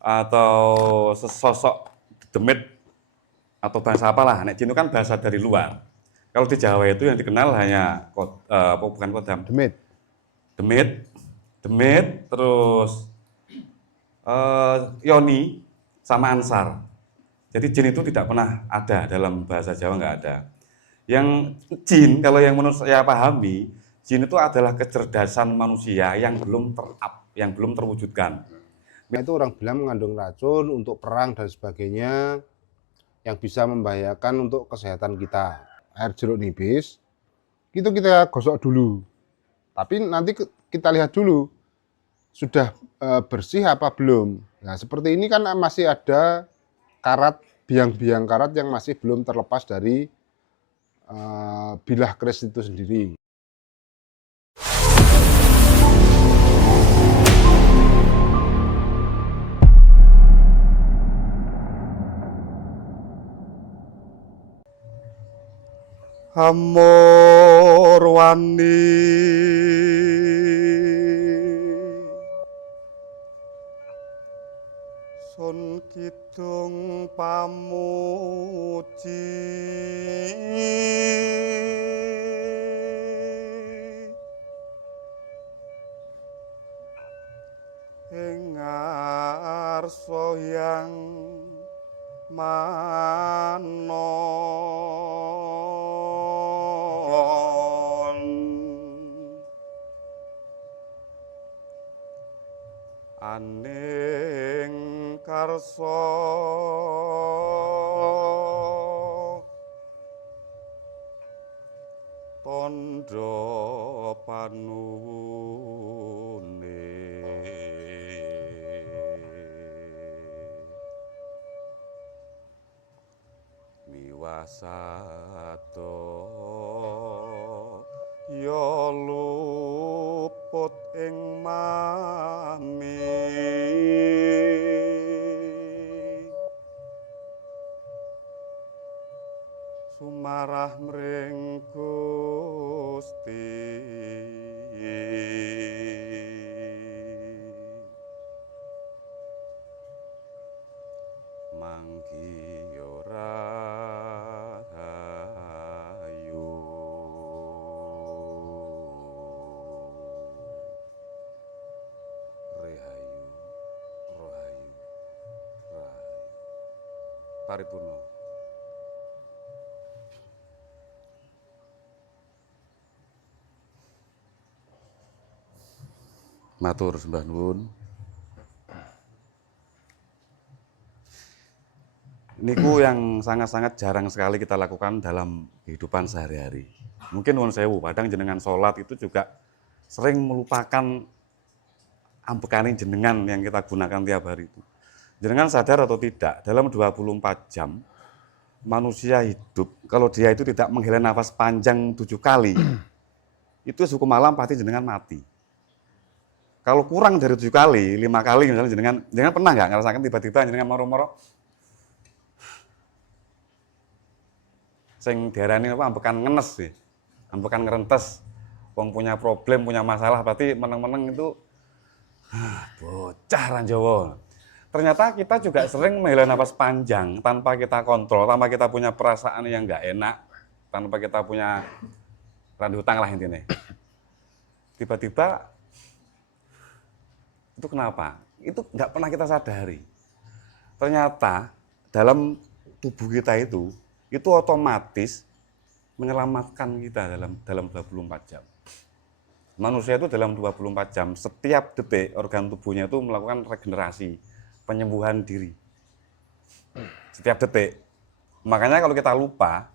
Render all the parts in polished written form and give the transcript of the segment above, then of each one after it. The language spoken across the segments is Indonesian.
atau sesosok demit atau bahasa apalah. Nek Jin itu kan bahasa dari luar. Kalau di Jawa itu yang dikenal hanya bukan kodam, Demit. demit, demit, terus yoni sama ansar. Jadi jin itu tidak pernah ada dalam bahasa Jawa, nggak ada. Yang jin, kalau yang menurut saya pahami, jin itu adalah kecerdasan manusia yang belum yang belum terwujudkan. Itu orang bilang mengandung racun untuk perang dan sebagainya yang bisa membahayakan untuk kesehatan kita. Air jeruk nipis itu kita gosok dulu. Tapi nanti kita lihat dulu sudah bersih apa belum. Nah, seperti ini kan masih ada karat, biang-biang karat yang masih belum terlepas dari bilah keris itu sendiri. Amor wani sun kidung pamuji ing ngarsa yang manon aning karsa tondo panuwune miwasato ya luput ing mami sumarah mring Gusti mangki ora ayu rehayu rohayu rahayu paripurna. Matur sembah nuwun. Niku yang sangat-sangat jarang sekali kita lakukan dalam kehidupan sehari-hari. Mungkin nuwun sewu, kadang jenengan sholat itu juga sering melupakan ambekane jenengan yang kita gunakan tiap hari itu. Jenengan sadar atau tidak, dalam 24 jam manusia hidup, kalau dia itu tidak menghela nafas panjang 7 kali, itu suku malam pasti jenengan mati. Kalau kurang dari 7 kali, 5 kali misalnya jenengan pernah nggak ngerasakan tiba-tiba jenengan moro-moro sing diarani apa ambekan ngenes sih, ambekan ngerentes, wong punya problem, punya masalah, berarti meneng-meneng itu bocah lan Jawa. Ternyata kita juga sering menghela nafas panjang tanpa kita kontrol, tanpa kita punya perasaan yang nggak enak, tanpa kita punya randu hutang lah intinya. Tiba-tiba itu kenapa? Itu nggak pernah kita sadari. Ternyata dalam tubuh kita itu otomatis menyelamatkan kita dalam 24 jam. Manusia itu dalam 24 jam, setiap detik organ tubuhnya itu melakukan regenerasi, penyembuhan diri. Setiap detik. Makanya kalau kita lupa,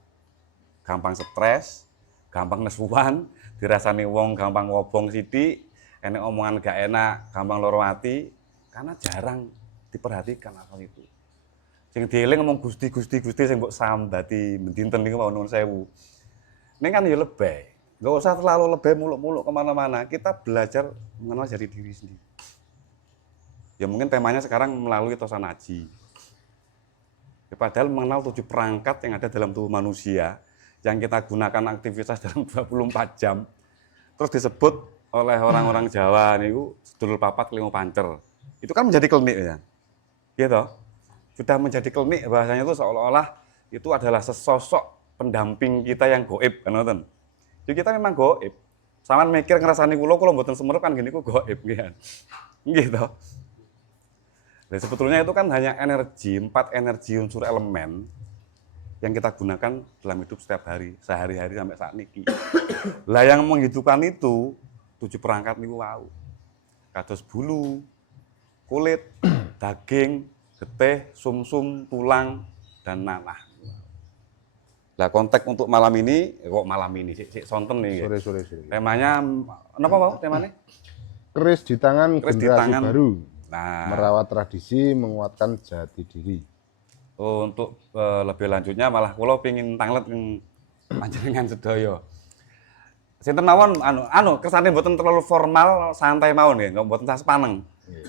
gampang stres, gampang nesuan, dirasani wong gampang ngobong sidik, enek omongan gak enak, gampang loro ati, karena jarang diperhatikan hal itu. Sing dieling ngomong Gusti sing mbok sambati mendinten niku mau nuwun sewu. Ning kan ya lebay. Enggak usah terlalu lebay muluk-muluk kemana-mana. Kita belajar mengenal jati diri sendiri. Ya mungkin temanya sekarang melalui Tosanaji. Ya, padahal mengenal 7 perangkat yang ada dalam tubuh manusia yang kita gunakan aktivitas dalam 24 jam. Terus disebut oleh orang-orang Jawa niku sedulur papat kelima pancer. Itu kan menjadi klinik ya. gitu. Sudah menjadi klinik, bahasanya itu seolah-olah itu adalah sesosok pendamping kita yang goib, kan ngoten. Jadi kita memang goib. Sampeyan mikir ngrasani kula mboten semerup kan gini ku goib kan. Gitu. Dan sebetulnya itu kan hanya energi, 4 energi unsur elemen yang kita gunakan dalam hidup setiap hari, sehari-hari sampai saat ini. Lah yang menghidupkan itu 7 perangkat niku wau. Kados bulu, kulit, daging, getih, sumsum, tulang, dan nanah. Lah konteks untuk malam ini, sik sonten nih. Sore. Temanya apa Pak temanya? Keris di tangan Keris di generasi tangan. baru. Nah, Merawat tradisi, menguatkan jati diri. untuk lebih lanjutnya malah kula pengin tanglet ing panjenengan sedaya. Sinten mawon kersane mboten terlalu formal, santai mawon nggih, mboten sah sepaneng.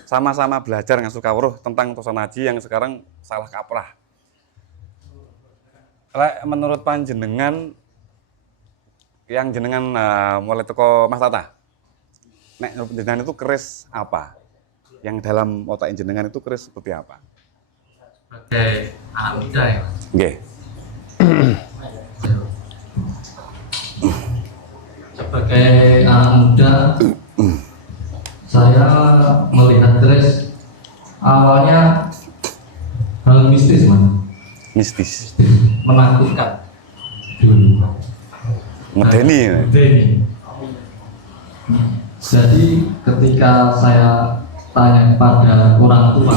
Sama-sama belajar ngasuh kawruh tentang Tosonaji yang sekarang salah kaprah. Menurut panjenengan yang jenengan mulai teko Mas Tata, nek jenengan itu keris apa? Yang dalam otak jenengan itu keris seperti apa? Sebagai anak muda ya. Nggih. Sebagai anak muda, saya melihat keris awalnya hal mistis, Mas. Mistis. Menakutkan dulu. Medeni. Medeni. Jadi ketika saya tanya kepada orang tua,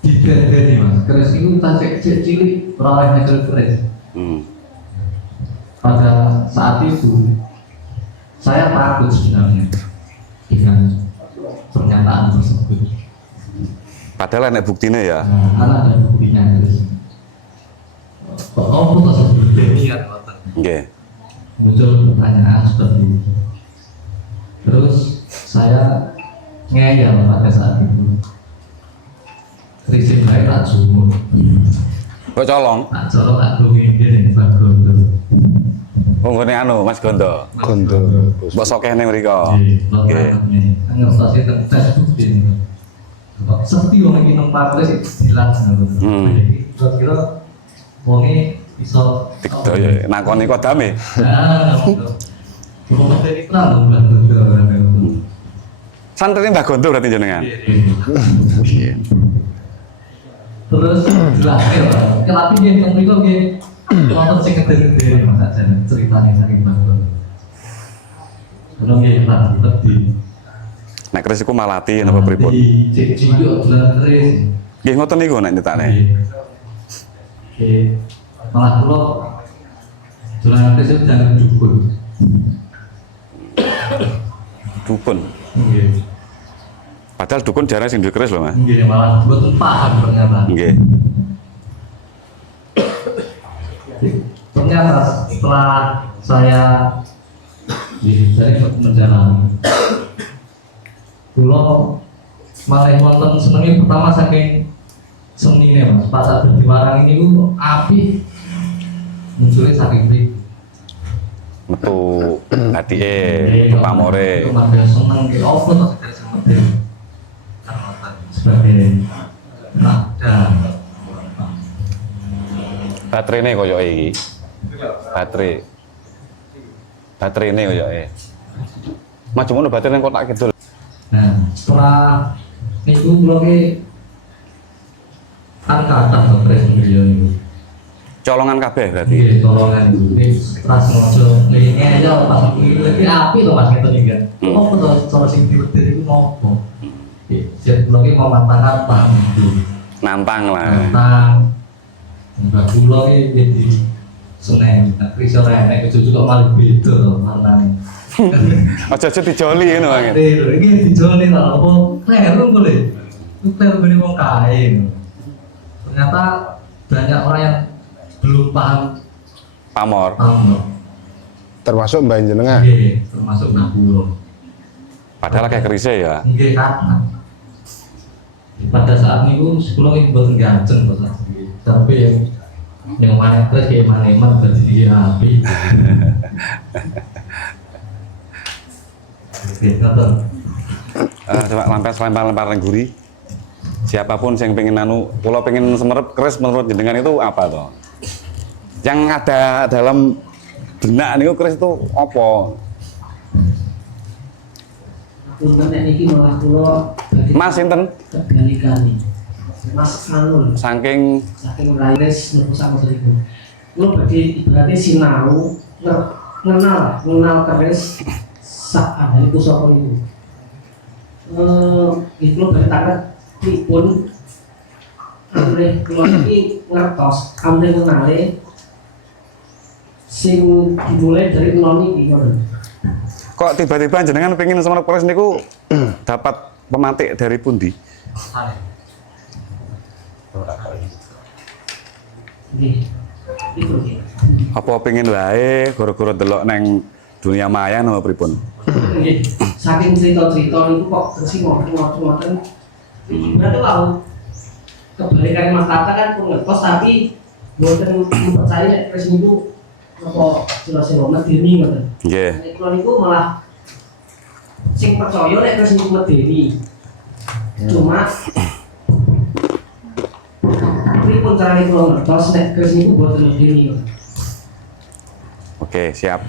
didendeni Mas, keris itu tak cilik, orang yang keris. Pada saat itu saya takut sebenarnya dengan pernyataan tersebut. Padahal enak buktinya ya. Nah, karena ada buktinya terus. Kok kamu tersebut ini kan? Nggih. Muncul pertanyaan seperti itu. Terus saya ngeyel pada saat itu. Risik baik tak sumur. Kok colong? Tak colong tak dongeng dia Pak Gondo. Oh, ngene Mas Gondo. Gondo. Mbok sokeh ning mriko. Oke. Kan ngerti Facebook ini. Kok seperti wong iki nang partai dilan ngono. Kira-kira wonge iso Dikdoyo nakoni kodame. Nah, betul. Wong iki iklan Mbak Gondo. Santrine Mbah Gondo berarti jenengan. Iya. Terus jelas ya, tapi dia yang mriko nggih wonten sing gede-gede Mas aja ceritane saking Mbah Gondo. Ono nggih kan lebih Nek keris iku malati napa pripun? Cek cilik dolan keris. Nggih ngoten niku nek nyetakne. Oke. Malah kula dolan keris itu jangan dukun. Dukun. Nggih. Padahal dukun jarang sing duwe keris lho, Mas. Nggih, malah mboten paham ternyata. Nggih. Ternyata setelah saya menjalani kula malah wonten senenge pertama saking senine Mas. Pas ada di warang ini ku api munculnya saking mriki. Metu atike, pamore. Keluarga seneng ki opo to seperti sebagai nada. Baterene koyoke iki. Baterene koyoke. Maju ngono baterene kotak kidul. Nah, setelah itu kula ki kan kathah to pres beliau niku. Colongan kabeh berarti. Nggih, tolongan itu. Ini ras ngojo ngene aja pas iki api to Mas ngeten iki kan. Opo to cara sing diwedhi iku nopo? Siap kula ki mau matang apa gitu. Nantang lah. Matang. Mbak kula ki di Senen, tapi iso enek cucu kok malah beda to warnane. Aja-aja dijoli ngono banget. Iki dijoli ta apa? Kleru boleh. Kleru bene wong kae. Ternyata banyak orang yang belum paham Pamor. Termasuk mbah jenengan. Nggih, termasuk Mbah kula. Padahal kayak kerise ya. Nggih kan. Pada saat niku kula iki mboten ganteng to sakjane. Tapi yang mana terus kayak mana berarti dia api. Oke, nonton. Coba lempar guri. siapapun yang pengen kalau pengen semerep keris menurut jenengan itu apa toh? Yang ada dalam benak niku keris itu apa? Punten nek niki malah kula Mas sinten? kali-kali. Mas Anul Saking saking railes niku sama niku. Kula badhe ibaratnya sinau kenal keris sak ada iku sapa niku. Itu badhe tangan pripun amrih kula iki ngertos amrih kenale sing dimulai dari nol niki ngono. kok tiba-tiba jenengan pengen semerep keris niku dapat pematik dari pundi? Nggih. Iku nggih. Apa pengen wae gara-gara delok neng dunia maya napa pripun? Nggih. Saking cerita-cerita niku kok terus ngoten. Berarti wau kebalikan Mas Tata kan pun ngetos tapi mboten percaya nek keris niku apa jelas medeni ngoten. Nggih. Nek kula niku malah sing percaya nek keris niku medeni. Cuma pripun carane kula ngertos nek keris niku mboten medeni. Oke, siap.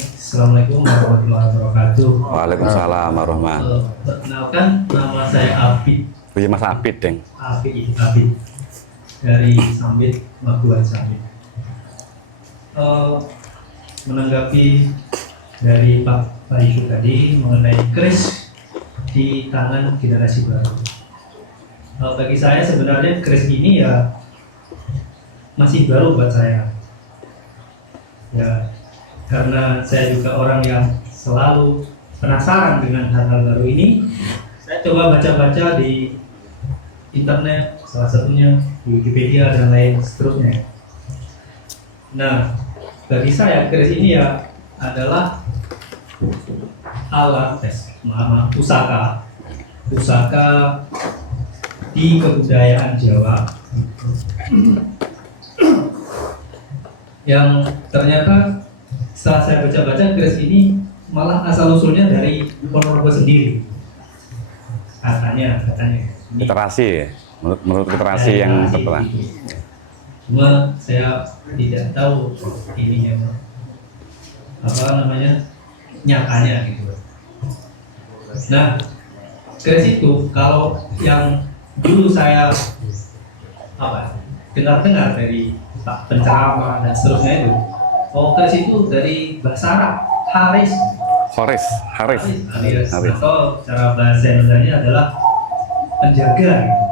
Assalamualaikum warahmatullahi wabarakatuh. Waalaikumsalam warahmatullahi. Perkenalkan, nama saya Abid. Oh iya Mas Apit, Deng. Abid dari Sambit, Maguan Sambit. Menanggapi dari Pak Isu tadi mengenai keris di tangan generasi baru. Bagi saya sebenarnya keris ini ya masih baru buat saya. Ya, karena saya juga orang yang selalu penasaran dengan hal-hal baru ini. Saya coba baca-baca di internet, salah satunya di Wikipedia dan lain seterusnya. Nah, bagi saya keris ini ya adalah alat pusaka di kebudayaan Jawa yang ternyata setelah saya baca-baca keris ini malah asal usulnya dari Ponorogo sendiri. Katanya. Literasi ya? Menurut literasi yang tertelan. Cuma saya tidak tahu ininya nyatanya gitu. Nah, keris itu kalau yang dulu saya dengar dari Pak penceramah dan seterusnya itu, keris itu dari bahasa Arab, Haris alias atau cara bahasa Indonesia adalah penjaga gitu.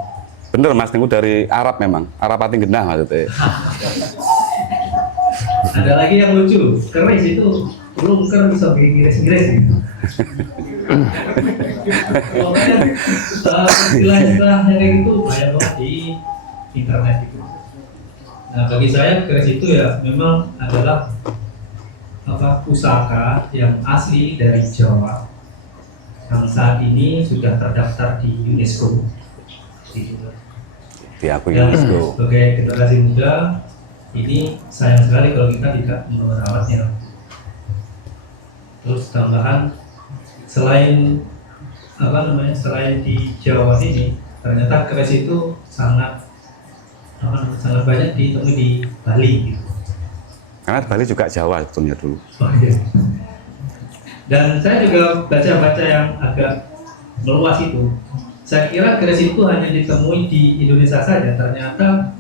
Bener Mas, niku dari Arab memang, Arab Pati Genah maksudnya. Ada lagi yang lucu, keris itu belum bisa bikin giris-giris gitu. Pokoknya istilah-istilah kayak gitu banyak banget di internet gitu. Nah bagi saya keris itu ya memang adalah pusaka yang asli dari Jawa yang saat ini sudah terdaftar di UNESCO. Diakui Dan UNESCO. sebagai generasi muda ini sayang sekali kalau kita tidak merawatnya. Terus tambahan selain di Jawa ini ternyata keris itu sangat banyak ditemui di Bali gitu. Karena Bali juga Jawa sebetulnya dulu. Oh, iya. Dan saya juga baca-baca yang agak meluas itu. Saya kira keris itu hanya ditemui di Indonesia saja. Ternyata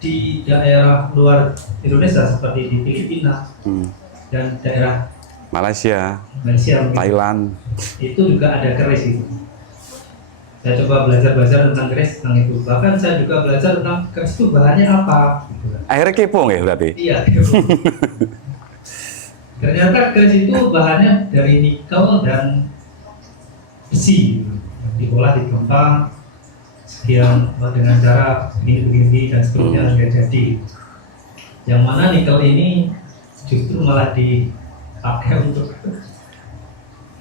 di daerah luar Indonesia seperti di Filipina dan daerah Malaysia, mungkin, Thailand. itu juga ada keris itu. Saya coba belajar tentang keris tentang itu. Bahkan saya juga belajar tentang keris itu bahannya apa. Gitu. Akhirnya kepo nggak berarti? Iya. Ternyata keris itu bahannya dari nikel dan besi, diolah di tempat sekian dengan cara begini dan seterusnya sudah jadi. Yang mana nikel ini justru malah dipakai untuk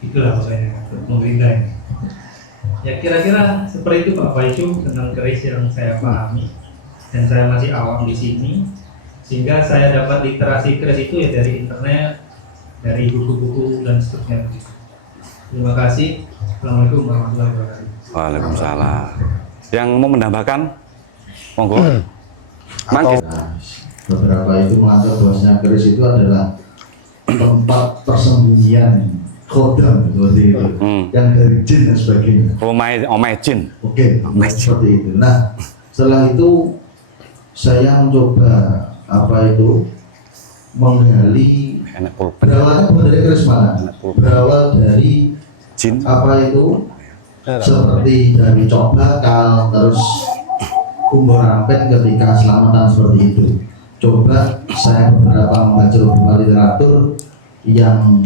itulah pokoknya untuk pemerintah ini. Ya kira-kira seperti itu Pak Faizu tentang keris yang saya pahami dan saya masih awam di sini, sehingga saya dapat literasi keris itu ya dari internet, dari buku-buku dan seterusnya. Terima kasih. Assalamualaikum warahmatullahi wabarakatuh. Waalaikumsalam. Yang mau menambahkan, monggo. Mangke. Nah, beberapa itu menganggap bahwasanya keris itu adalah tempat persembunyian kodam seperti itu, yang dari jin dan sebagainya. Omai jin. Oke, seperti itu. Nah, setelah itu saya mencoba menggali Enak pulpen. berawalnya bukan dari keris malah, berawal dari Jin. seperti dari coba terus umur rampet ketika selamatan seperti itu. Coba saya beberapa membaca beberapa literatur yang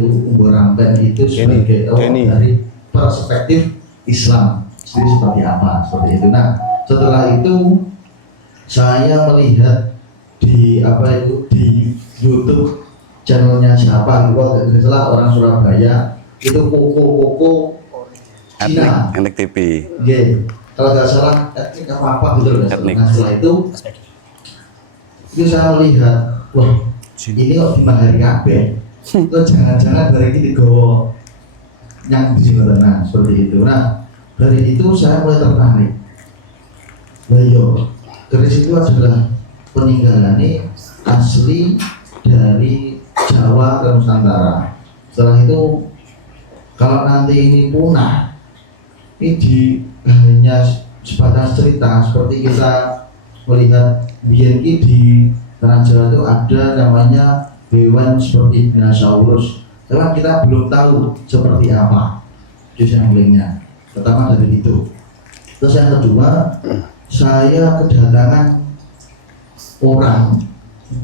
umur rampet itu sebagai dari perspektif Islam sendiri seperti apa, seperti itu. Nah, setelah itu saya melihat di di YouTube channelnya siapa gitu, setelah orang Surabaya itu Koko Cina, Etnik TV. yeah. Kalau nggak salah etnik apa gitu loh. Nah, setelah itu saya melihat, wah ini kok di hari kabeh, itu jangan-jangan dari ini digowo yang di sini, nah seperti itu. Nah, dari itu saya mulai tertarik. Keris itu adalah peninggalan asli dari Jawa dan Nusantara. Setelah itu kalau nanti ini punah, ini hanya sebatas cerita. Seperti kita melihat BNK di tanah Jawa itu ada namanya hewan seperti dinosaurus. Karena kita belum tahu seperti apa samplingnya. Pertama dari itu. Terus yang kedua, saya kedatangan orang,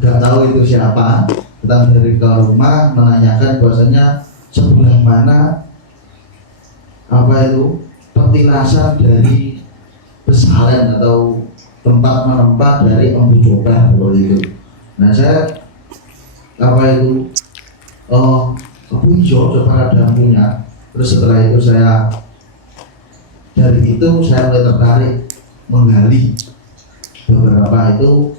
nggak tahu itu siapa, datang dari ke rumah menanyakan bahwasanya sebelah mana petilasan dari pesalen atau tempat menempat dari Empu Coba seperti itu. Nah, saya aku hijau coba ada punya. Terus setelah itu saya mulai tertarik menggali beberapa itu.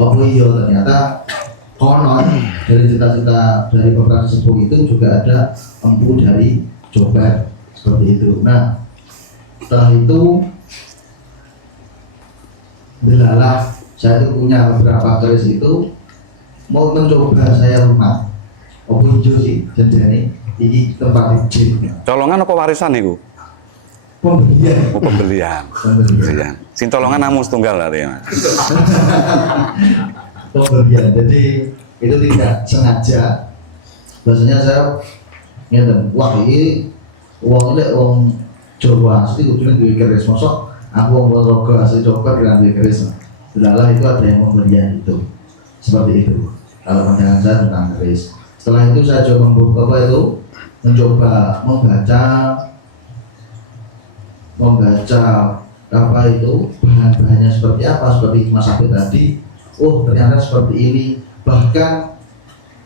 Ternyata konon dari cita-cita dari beberapa sepuh itu juga ada empu dari Jobat seperti itu. Nah, setelah itu delalah saya itu punya beberapa keris itu, mau mencoba saya rumah hijau sih jadi ini tempat jin. Colongan apa warisan itu? Pembelian. Oh, pembelian. Sing colongan namun setunggal lah ya. Pembelian. Jadi itu tidak sengaja. Biasanya saya ngeten, wah ini uang Jawa asli kudunya duwe keris, mosok aku wong Ponorogo asli Jawa kira duwe keris. Setelah itu ada yang pembelian itu. Seperti itu. Kalau pandangan saya tentang keris. Setelah itu saya coba mencoba membaca bahan-bahannya seperti apa, seperti Mas Abid tadi. Oh, ternyata seperti ini. Bahkan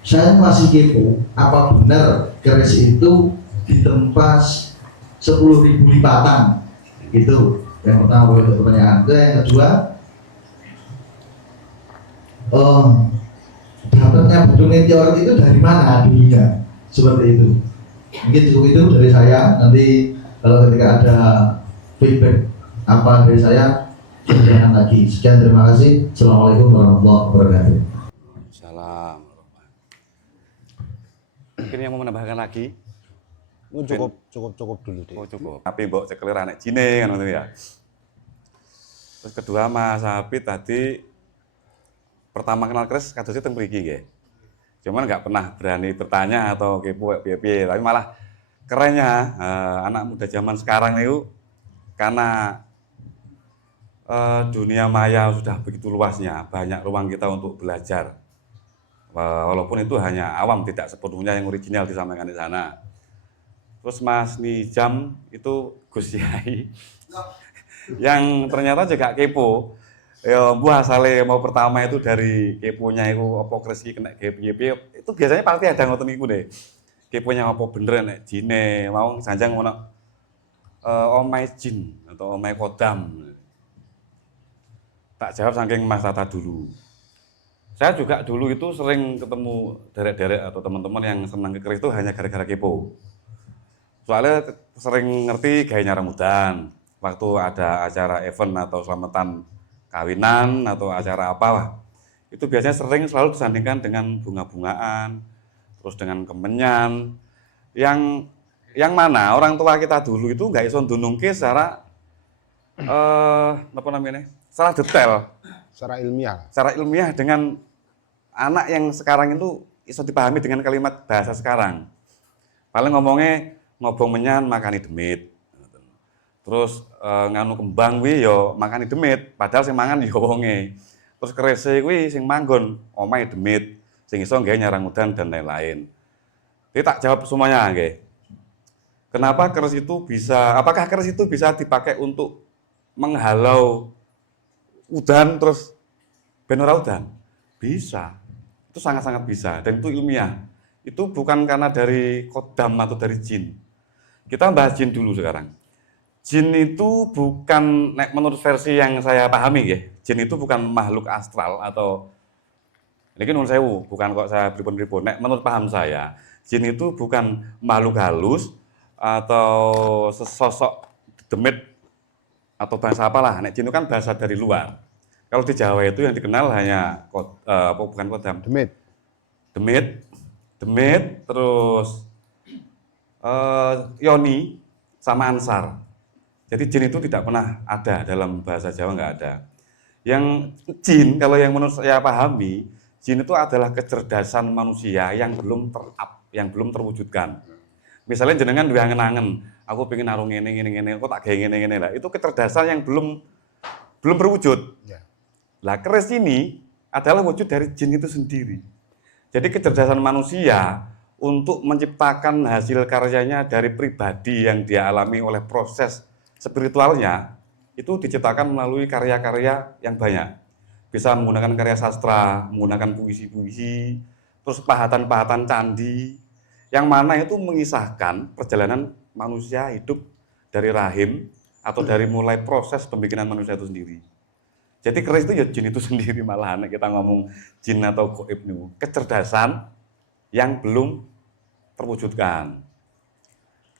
saya masih kepo, apa benar keris itu ditempas 10.000 lipatan gitu. Yang pertama itu pertanyaan. Yang kedua, dapatnya Bedung Meteor itu dari mana dulunya? Seperti itu. Mungkin cukup itu dari saya. Nanti kalau ketika ada feedback apa dari saya, jangan lagi. Sekian, terima kasih. Assalamualaikum warahmatullahi wabarakatuh. Salam. Mungkin yang mau menambahkan lagi? Cukup dulu deh. Oh cukup. Tapi mbok cekelir anak jine kan itu ya. Terus kedua Mas Habib tadi pertama kenal keris kadosnya teng mriki nggih. Cuman nggak pernah berani bertanya atau kepo piye-piye, tapi malah kerennya anak muda zaman sekarang itu karena dunia maya sudah begitu luasnya, banyak ruang kita untuk belajar. Walaupun itu hanya awam, tidak sepenuhnya yang original disampaikan di sana. Terus Mas Nijam itu Gus Yai yang ternyata juga kepo. Ya, Bu asale mau pertama itu dari keponya itu apa kreski kena piye-piye. Itu biasanya pasti ada ngoten niku deh. Keponya apa bener nek jine, mau sanjang ngono omai jin atau omai kodam. Tak jawab saking Mas Tata dulu. Saya juga dulu itu sering ketemu derek-derek atau teman-teman yang senang ke keris itu hanya gara-gara kepo. Soalnya sering ngerti gayanya remudan, waktu ada acara event atau selamatan kawinan atau acara apalah, itu biasanya selalu disandingkan dengan bunga-bungaan, terus dengan kemenyan, yang mana orang tua kita dulu itu nggak iso ndunungke secara apa namanya, secara detail, Secara ilmiah. dengan anak yang sekarang itu iso dipahami dengan kalimat bahasa sekarang. Paling ngomongnya ngobong menyan makani demit. Terus nganu kembang kuwi yo makani demit, padahal sing mangan yo wonge. Terus kerese kuwi sing manggon omahe demit, sing iso nggawe nyarang udan dan lain-lain. Jadi tak jawab semuanya nggih. Kenapa keris itu bisa, apakah keris itu bisa dipakai untuk menghalau udan terus ben ora udan? Bisa. Itu sangat-sangat bisa dan itu ilmiah. Itu bukan karena dari kodam atau dari jin. Kita bahas jin dulu sekarang. Jin itu bukan, menurut versi yang saya pahami ya, jin itu bukan makhluk astral atau ini kan saya bukan kok saya pripun-pripun. Menurut paham saya, jin itu bukan makhluk halus atau sesosok demit atau bahasa apalah. Jin itu kan bahasa dari luar. Kalau di Jawa itu yang dikenal hanya bukan kodam. Demit, terus yoni sama ansar. Jadi jin itu tidak pernah ada dalam bahasa Jawa, nggak ada. Yang jin, kalau yang menurut saya pahami, jin itu adalah kecerdasan manusia yang belum yang belum terwujudkan. Misalnya jenengan duwe angen-angen, aku pengen naruh ngene, kok tak gawe ngene lah. Itu kecerdasan yang belum berwujud. Lah keris ini adalah wujud dari jin itu sendiri. Jadi kecerdasan manusia untuk menciptakan hasil karyanya dari pribadi yang dia alami oleh proses spiritualnya, itu diciptakan melalui karya-karya yang banyak. Bisa menggunakan karya sastra, menggunakan puisi-puisi, terus pahatan-pahatan candi, yang mana itu mengisahkan perjalanan manusia hidup dari rahim atau dari mulai proses pembikinan manusia itu sendiri. Jadi keris itu ya jin itu sendiri, malahan kita ngomong jin atau gaib itu kecerdasan yang belum terwujudkan.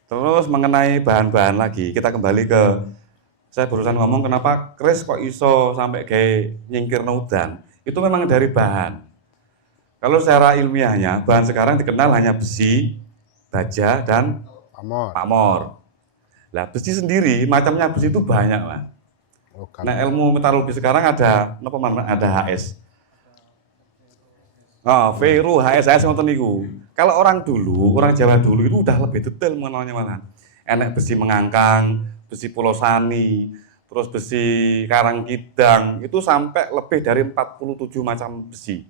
Terus mengenai bahan-bahan lagi, kita kembali ke, saya barusan ngomong kenapa keris kok iso sampai kayak nyingkir udan, itu memang dari bahan. Kalau secara ilmiahnya, bahan sekarang dikenal hanya besi, baja, dan pamor. Lah besi sendiri, macamnya besi itu banyak lah. Nah ilmu metalurgi sekarang ada HS. Vero, HS ngoten niku. Kalau orang Jawa dulu itu udah lebih detail mengenalnya malahan. Enek besi mengangkang, besi polosani, terus besi karangkidang, itu sampai lebih dari 47 macam besi.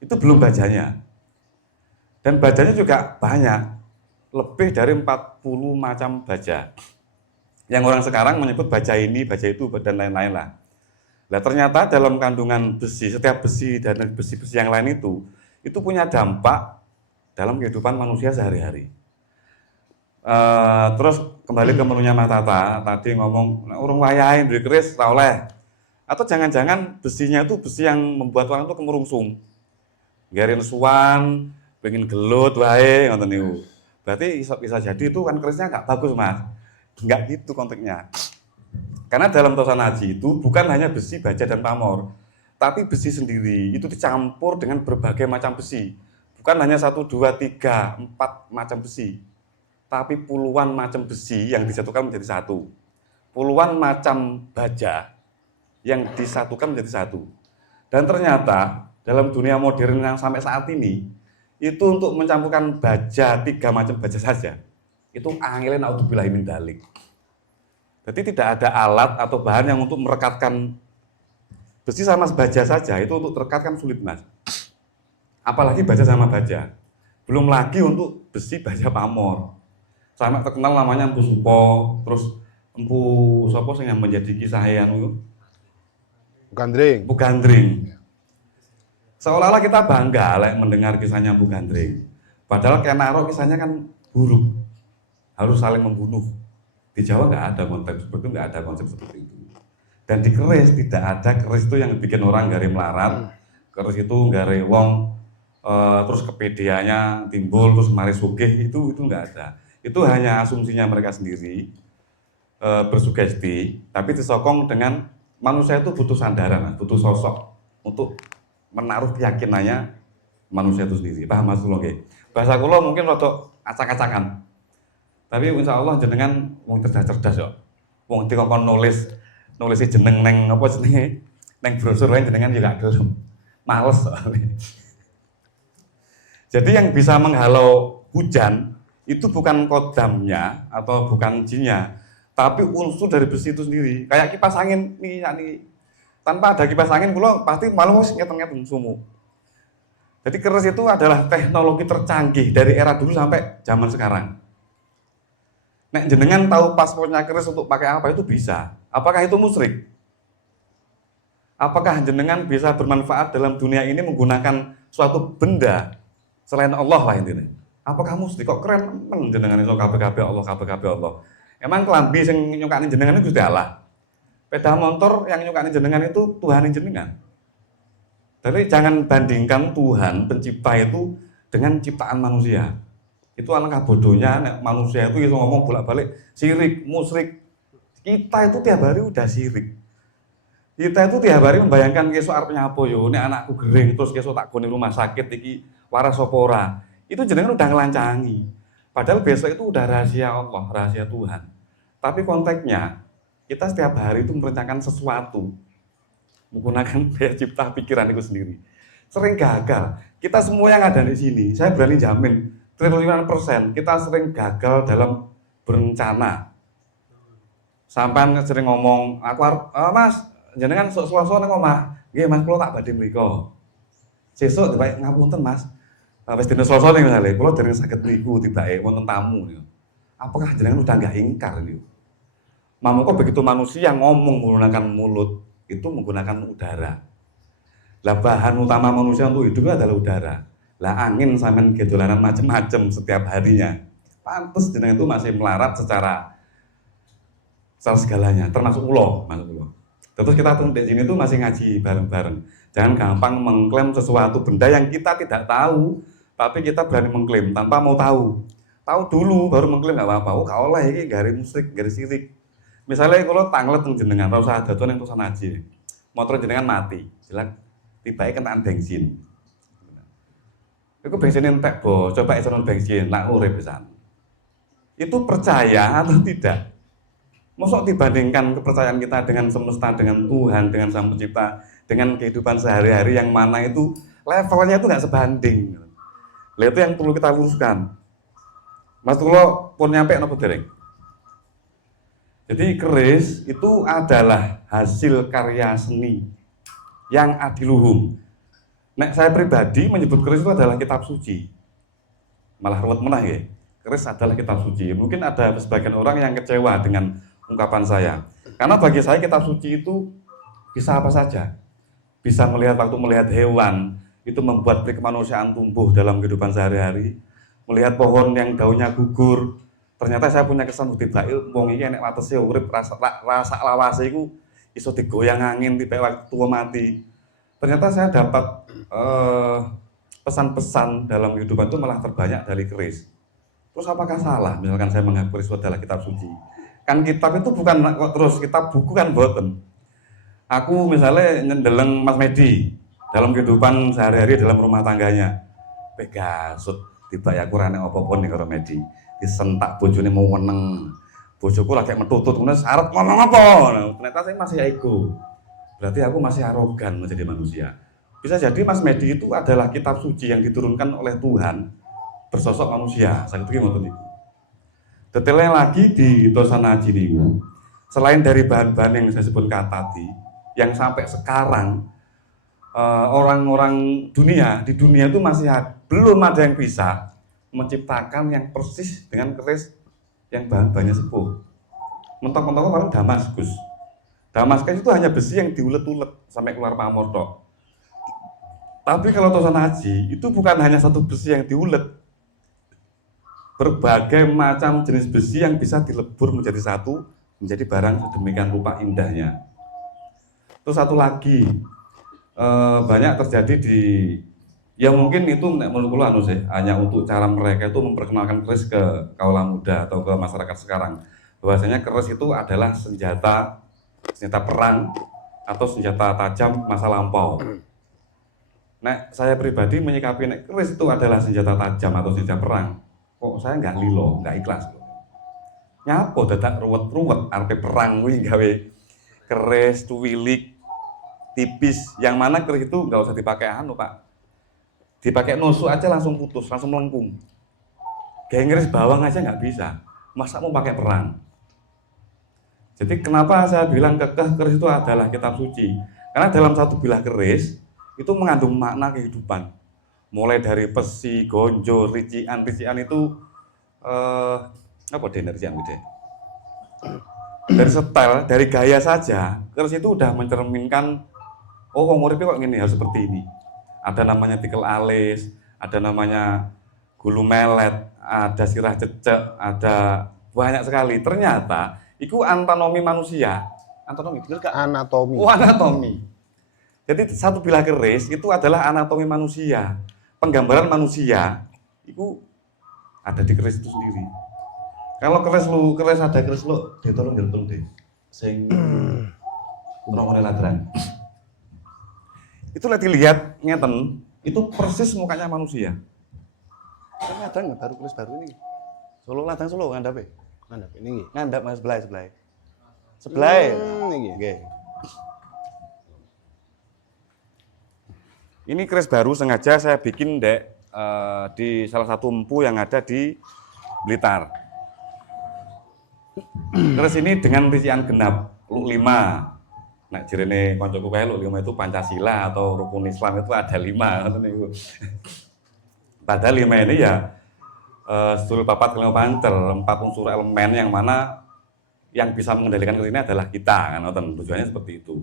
Itu belum bajanya. Dan bajanya juga banyak, lebih dari 40 macam baja. Yang orang sekarang menyebut baja ini, baja itu, dan lain-lain lah. Nah ternyata dalam kandungan besi, setiap besi dan besi-besi yang lain itu punya dampak dalam kehidupan manusia sehari-hari. Terus kembali ke menunya Mas Tata, tadi ngomong, urung wayahe duwe keris ra oleh. Atau jangan-jangan besinya itu besi yang membuat orang itu kemerungsung. Garin suan, pengen gelut wae ngoten niku. Berarti bisa jadi itu kan kerisnya nggak bagus, Mas. Enggak gitu konteksnya. Karena dalam Tosan Haji itu bukan hanya besi, baja, dan pamor, tapi besi sendiri itu dicampur dengan berbagai macam besi. Bukan hanya 1, 2, 3, 4 macam besi, tapi puluhan macam besi yang disatukan menjadi satu. Puluhan macam baja yang disatukan menjadi satu. Dan ternyata dalam dunia modern yang sampai saat ini, itu untuk mencampurkan baja, 3 macam baja saja, itu angelin naudzubillahi min dzalik. Jadi tidak ada alat atau bahan yang untuk merekatkan besi sama baja saja, itu untuk terekatkan sulit, Mas. Apalagi baja sama baja. Belum lagi untuk besi, baja, pamor. Sama terkenal namanya Empu Supo, terus Empu Sopo yang menjadi kisah yang Bu Gandring. Seolah-olah kita bangga mendengar kisahnya Bu Gandring. Padahal Kenaro kisahnya kan buruk. Harus saling membunuh. Di Jawa nggak ada konsep seperti itu, nggak ada konsep seperti itu. Dan di keris tidak ada keris itu yang bikin orang gare melarat. Keris itu gare wong, terus kepedeannya timbul, terus mari sugih, itu nggak ada. Itu hanya asumsinya mereka sendiri. bersugesti, tapi disokong dengan manusia itu butuh sandaran, butuh sosok untuk menaruh keyakinannya manusia itu sendiri. Paham Mas Kulo nggih? Bahasa kula mungkin rada acak-acakan. Tapi insya Allah jenengan wong cerdas-cerdas yo. Wong dikongkon nulis jeneng neng apa jenenge neng brosur lain jenengan juga gelem. Males soalnya. Jadi yang bisa menghalau hujan itu bukan kodamnya atau bukan jinnya, tapi unsur dari besi itu sendiri. Kayak kipas angin nih. Tanpa ada kipas angin kula pasti malu ngeten-ngeten sumu. Jadi keris itu adalah teknologi tercanggih dari era dulu sampai zaman sekarang. Nek jenengan tahu passwordnya keris untuk pakai apa itu bisa. Apakah itu musyrik? Apakah jenengan bisa bermanfaat dalam dunia ini menggunakan suatu benda selain Allah lah intinya? Apakah musyrik? Kok keren men jenengan iso kabeh-kabeh Allah. Emang kelambi sing nyukani jenengan itu Gusti Allah. Sepeda motor yang nyukani jenengan itu Tuhan jenengan. Jadi jangan bandingkan Tuhan pencipta itu dengan ciptaan manusia. Itu alangkah bodohnya manusia itu bisa ngomong bolak-balik syirik, musyrik. Kita itu tiap hari udah syirik. Kita itu tiap hari membayangkan kesuk arep nyapo yo, nek anakku gering terus kesuk tak gone rumah sakit iki waras apa ora. Itu jenengan udah ngelancangi. Padahal besok itu udah rahasia Allah, rahasia Tuhan. Tapi konteksnya kita setiap hari itu merencanakan sesuatu menggunakan daya cipta pikiran itu sendiri. Sering gagal. Kita semua yang ada di sini, saya berani jamin triliunan persen kita sering gagal dalam berencana. Sampai sering ngomong, aku Mas, jenengan sok-sok nang omah. Nggih Mas, kula tak badhe mriko. Sesuk dibalik ngapunten Mas. Wis dina Selasa ning misale, kula dereng saged niku tibake wonten tamu niku. Apakah jenengan udah enggak ingkar niku? Mamoko begitu manusia ngomong menggunakan mulut, itu menggunakan udara. Lah bahan utama manusia untuk hidup adalah udara. Lah angin sampean gedolanan macam-macam setiap harinya. Pantes jenengan itu masih melarat secara segalanya, termasuk ulo, Terus kita di sini tuh masih ngaji bareng-bareng. Jangan gampang mengklaim sesuatu benda yang kita tidak tahu, tapi kita berani mengklaim tanpa mau tahu. Tahu dulu baru mengklaim nggak apa-apa. Oh, kau lah ini gari musrik, gari sirik. Misalnya kalau tanglet jenengan, rasa ada tuh yang tulisan haji, motor jenengan mati, bilang tiba-tiba kenaan bensin. Itu bensin entek bo, coba eselon bensin, nak urip pisan. Itu percaya atau tidak? Mosok dibandingkan kepercayaan kita dengan semesta, dengan Tuhan, dengan Sang Pencipta, dengan kehidupan sehari-hari yang mana itu levelnya itu nggak sebanding. Lah itu yang perlu kita luruskan. Mas Tulo pun nyampe nopo dereng? Jadi keris itu adalah hasil karya seni yang adiluhung. Nek saya pribadi menyebut keris itu adalah kitab suci. Malah ruwet menah ya. Keris adalah kitab suci. Mungkin ada sebagian orang yang kecewa dengan ungkapan saya. Karena bagi saya kitab suci itu bisa apa saja. Bisa melihat hewan, itu membuat kemanusiaan tumbuh dalam kehidupan sehari-hari. Melihat pohon yang daunnya gugur, ternyata saya punya kesan bukti bail, wong iki nek watese urip rasa lawase iku iso digoyang angin tiba waktu tua mati. Ternyata saya dapat pesan-pesan dalam kehidupan itu malah terbanyak dari keris. Terus apakah salah misalkan saya menganggap keris adalah kitab suci? Kan kitab itu bukan terus kitab buku kan boten. Aku misalnya nyendeleng Mas Medi dalam kehidupan sehari-hari dalam rumah tangganya. Pegasut tiba ya kurang apa-apa nih karo Medi. Disentak bojone mau weneng. Bojoku lagi metutut kemudian syarat ngomong apa? Nah, ternyata saya masih ego. Berarti aku masih arogan menjadi manusia. Bisa jadi Mas Medi itu adalah kitab suci yang diturunkan oleh Tuhan bersosok manusia. Saya pikir ngoten niku. Detailnya lagi di Tosana Haji niku, selain dari bahan-bahan yang saya sebutkan tadi, yang sampai sekarang orang-orang di dunia itu masih belum ada yang bisa menciptakan yang persis dengan keris yang bahan-bahannya sepuh. Mentok-mentok orang Damaskus. Damaskus itu hanya besi yang diulet-ulet sampai keluar pamor tok. Tapi kalau Tosana Haji itu bukan hanya satu besi yang diulet. Berbagai macam jenis besi yang bisa dilebur menjadi satu, menjadi barang sedemikian rupa indahnya. Terus satu lagi, banyak terjadi di, ya mungkin itu menurut kula hanya untuk cara mereka itu memperkenalkan keris ke kaula muda atau ke masyarakat sekarang. bahwasanya keris itu adalah senjata perang atau senjata tajam masa lampau. Nah, saya pribadi menyikapi nek keris itu adalah senjata tajam atau senjata perang, kok saya nggak lilo, nggak ikhlas. Nyapo dadak ruwet-ruwet arepe perang kuwi gawe keris tuwilik tipis, yang mana keris itu nggak usah dipakai Pak. Dipakai nusuk aja langsung putus, langsung melengkung. Kayak keris bawang aja nggak bisa, masa mau pakai perang? Jadi kenapa saya bilang kekeh keris itu adalah kitab suci? Karena dalam satu bilah keris itu mengandung makna kehidupan. Mulai dari besi, gonjo, rician itu apa rician gitu. Dari style, dari gaya saja, keris itu udah mencerminkan wong uripe kok ngene harus seperti ini. Ada namanya tikel alis, ada namanya gulu melet, ada sirah cecek, ada banyak sekali. Ternyata itu anatomi manusia. Anatomi bener gak? Anatomi. Oh, anatomi. Jadi satu bilah keris itu adalah anatomi manusia. Penggambaran manusia itu ada di keris itu sendiri. Kalau keris ada keris lu, dia tolong deh. Sing nomornya ladran. Itu lagi lihat ngeten, itu persis mukanya manusia. Kan ladang baru keris baru ini. Ladang Solo ngandap ini. Ngandap Mas sebelah. Sebelah. Niki. Nggih. Ini keris baru sengaja saya bikin di salah satu empu yang ada di Blitar. Keris ini dengan rician genap, luk 5. Nah, jirene koncoku kae luk 5 itu Pancasila atau rukun Islam itu ada 5 ngoten niku. Padahal 5 ini ya sedulur papat kelima pancer, 4 unsur elemen yang mana yang bisa mengendalikan keris ini adalah kita kan ngoten. Tujuannya seperti itu.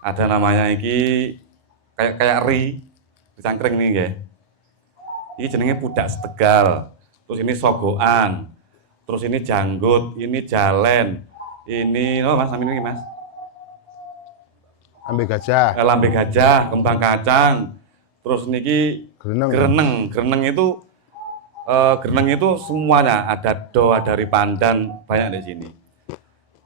Ada namanya iki kayak cangkring nih nggih. Ini jenenge pudak setegal. Terus ini sogokan. Terus ini janggut, ini jalen. Ini Mas namanya ini Mas. Lambe gajah. Lambe gajah, kembang kacang. Terus niki greneng. Greneng itu semuanya ada do, ada ripandan, banyak di sini.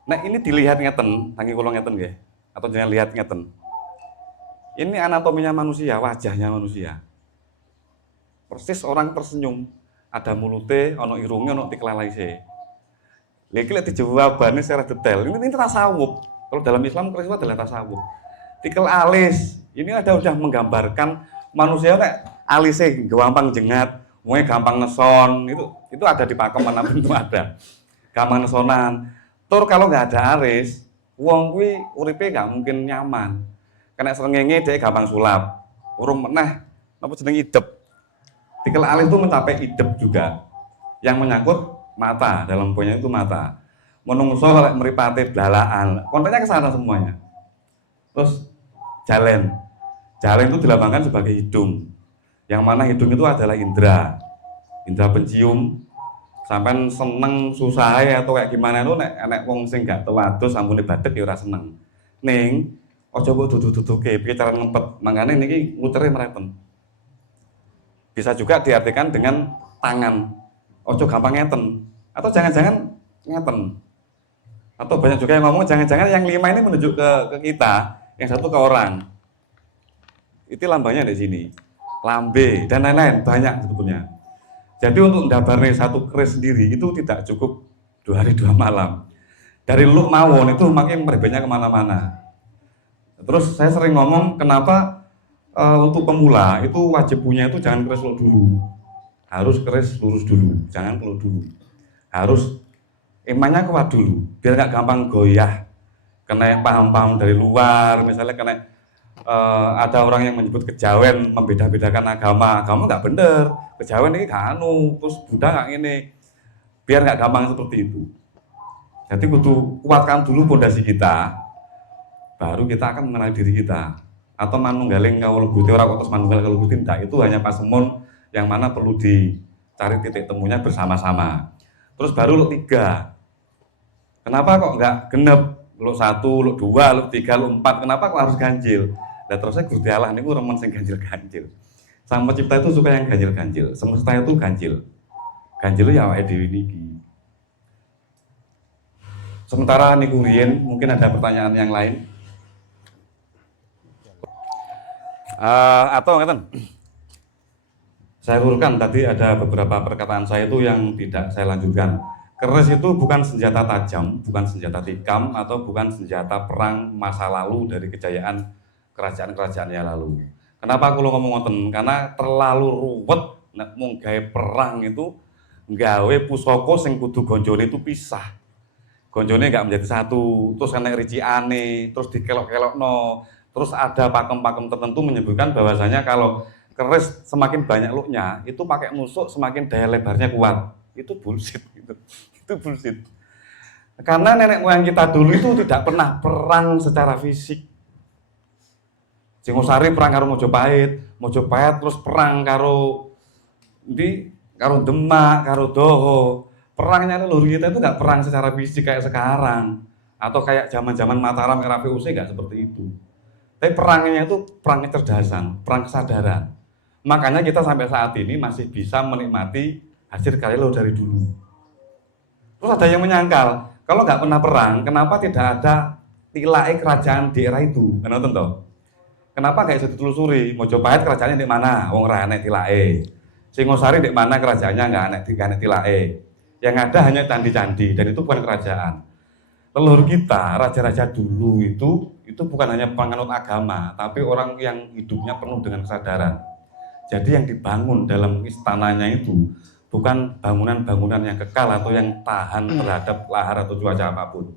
Nah, ini dilihat ngeten, tangi kula ngeten nggih. Atau jangan lihat ngeten. Ini anatominya manusia, wajahnya manusia. Persis orang tersenyum, ada mulute, ono irunge, ono tiklalaise. Lha iki lek dijawabane secara detail, ini tasawuf. Kalau dalam Islam keris itu adalah tasawuf. Tikel alis, ini udah menggambarkan manusia nek alise gampang jengat, wonge gampang ngeson, itu ada di pakem manapun itu ada. Gampang ngesonan. Tur kalau nggak ada alis, wong kuwi uripe nggak mungkin nyaman. Kena srengenge dia gampang sulap. Urung meneh apa jeneng idep. Tikel alis itu mencapai idep juga. Yang menyangkut mata, dalam poinnya itu mata. Menungso lek mripate blalaan, kontennya ke sana semuanya. Terus jalen. Jalen itu dilambangkan sebagai hidung. Yang mana hidung itu adalah indera. Indera pencium. Sampai seneng susah atau kayak gimana itu nek wong sing gak tau adus ampune badhek ya ora seneng. Ning ojo mbok duduke piye cara ngempet. Mangane niki mutere mreten. Bisa juga diartikan dengan tangan. Ojo gampang ngeten. Atau jangan-jangan ngeten. Atau banyak juga yang ngomong jangan-jangan yang 5 ini menunjuk ke kita, yang satu ke orang. Itu lambangnya di sini. Lambe dan lain-lain banyak sebetulnya. Jadi untuk mendabarkan satu keris sendiri itu tidak cukup 2 hari 2 malam. Dari luk mawon itu makin berbeda kemana-mana. Terus saya sering ngomong kenapa untuk pemula itu wajib punya itu jangan keris luk dulu. Harus keris lurus dulu, jangan keluk dulu. Harus imannya kuat dulu, biar nggak gampang goyah. Kena paham-paham dari luar, misalnya kena ada orang yang menyebut kejawen membeda-bedakan agama nggak bener. Kejawen ini kanu, terus Buddha nggak ini, biar nggak gampang seperti itu. Jadi kudu kuatkan dulu pondasi kita, baru kita akan mengenal diri kita. Atau manunggaling kalau gusti orang atas manunggal kalau gusti tidak, itu hanya pasemon yang mana perlu dicari titik temunya bersama-sama. Terus baru lu 3. Kenapa kok nggak genep? Lu 1, lu 2, lu 3, lu 4. Kenapa kok harus ganjil? Nah terusnya Gusti Allah ini remen sing ganjil-ganjil. Sang pencipta itu suka yang ganjil-ganjil. Semesta itu ganjil. Ganjil ya awake dhewe niki. Sementara niku riyen mungkin ada pertanyaan yang lain. Atau ngeten. Saya urutkan tadi ada beberapa perkataan saya itu yang tidak saya lanjutkan. Keris itu bukan senjata tajam, bukan senjata tikam, atau bukan senjata perang masa lalu dari kejayaan kerajaan-kerajaan yang lalu. Kenapa aku ngomong ngoten? Karena terlalu ruwet nek mung gawe perang itu nggawe pusaka sing kudu gonjone itu pisah. Gonjone nggak menjadi satu, terus kena riciane, terus dikelok-kelokno, terus ada pakem-pakem tertentu menyebutkan bahwasanya kalau keris semakin banyak luknya, itu pakai nusuk semakin daya lebarnya kuat. Itu bullshit gitu. Itu bullshit. Karena nenek moyang kita dulu itu tidak pernah perang secara fisik. Singosari perang karo Mojopahit terus perang karo Demak, karo Doho. Perangnya leluhur kita itu nggak perang secara fisik kayak sekarang atau kayak zaman-zaman Mataram era VOC nggak seperti itu. Tapi perangnya itu perang kecerdasan, perang kesadaran. Makanya kita sampai saat ini masih bisa menikmati hasil karya leluhur dari dulu. Terus ada yang menyangkal, kalau nggak pernah perang, kenapa tidak ada tilai kerajaan di era itu? Kenapa tentu? Kenapa nggak bisa ditelusuri? Mojopahit kerajaannya di mana? Wong ra enek tilai. Singosari di mana kerajaannya nggak enek tilai. Yang ada hanya candi-candi dan itu bukan kerajaan. Leluhur kita, raja-raja dulu itu bukan hanya penganut agama, tapi orang yang hidupnya penuh dengan kesadaran. Jadi yang dibangun dalam istananya itu bukan bangunan-bangunan yang kekal atau yang tahan terhadap lahar atau cuaca apapun.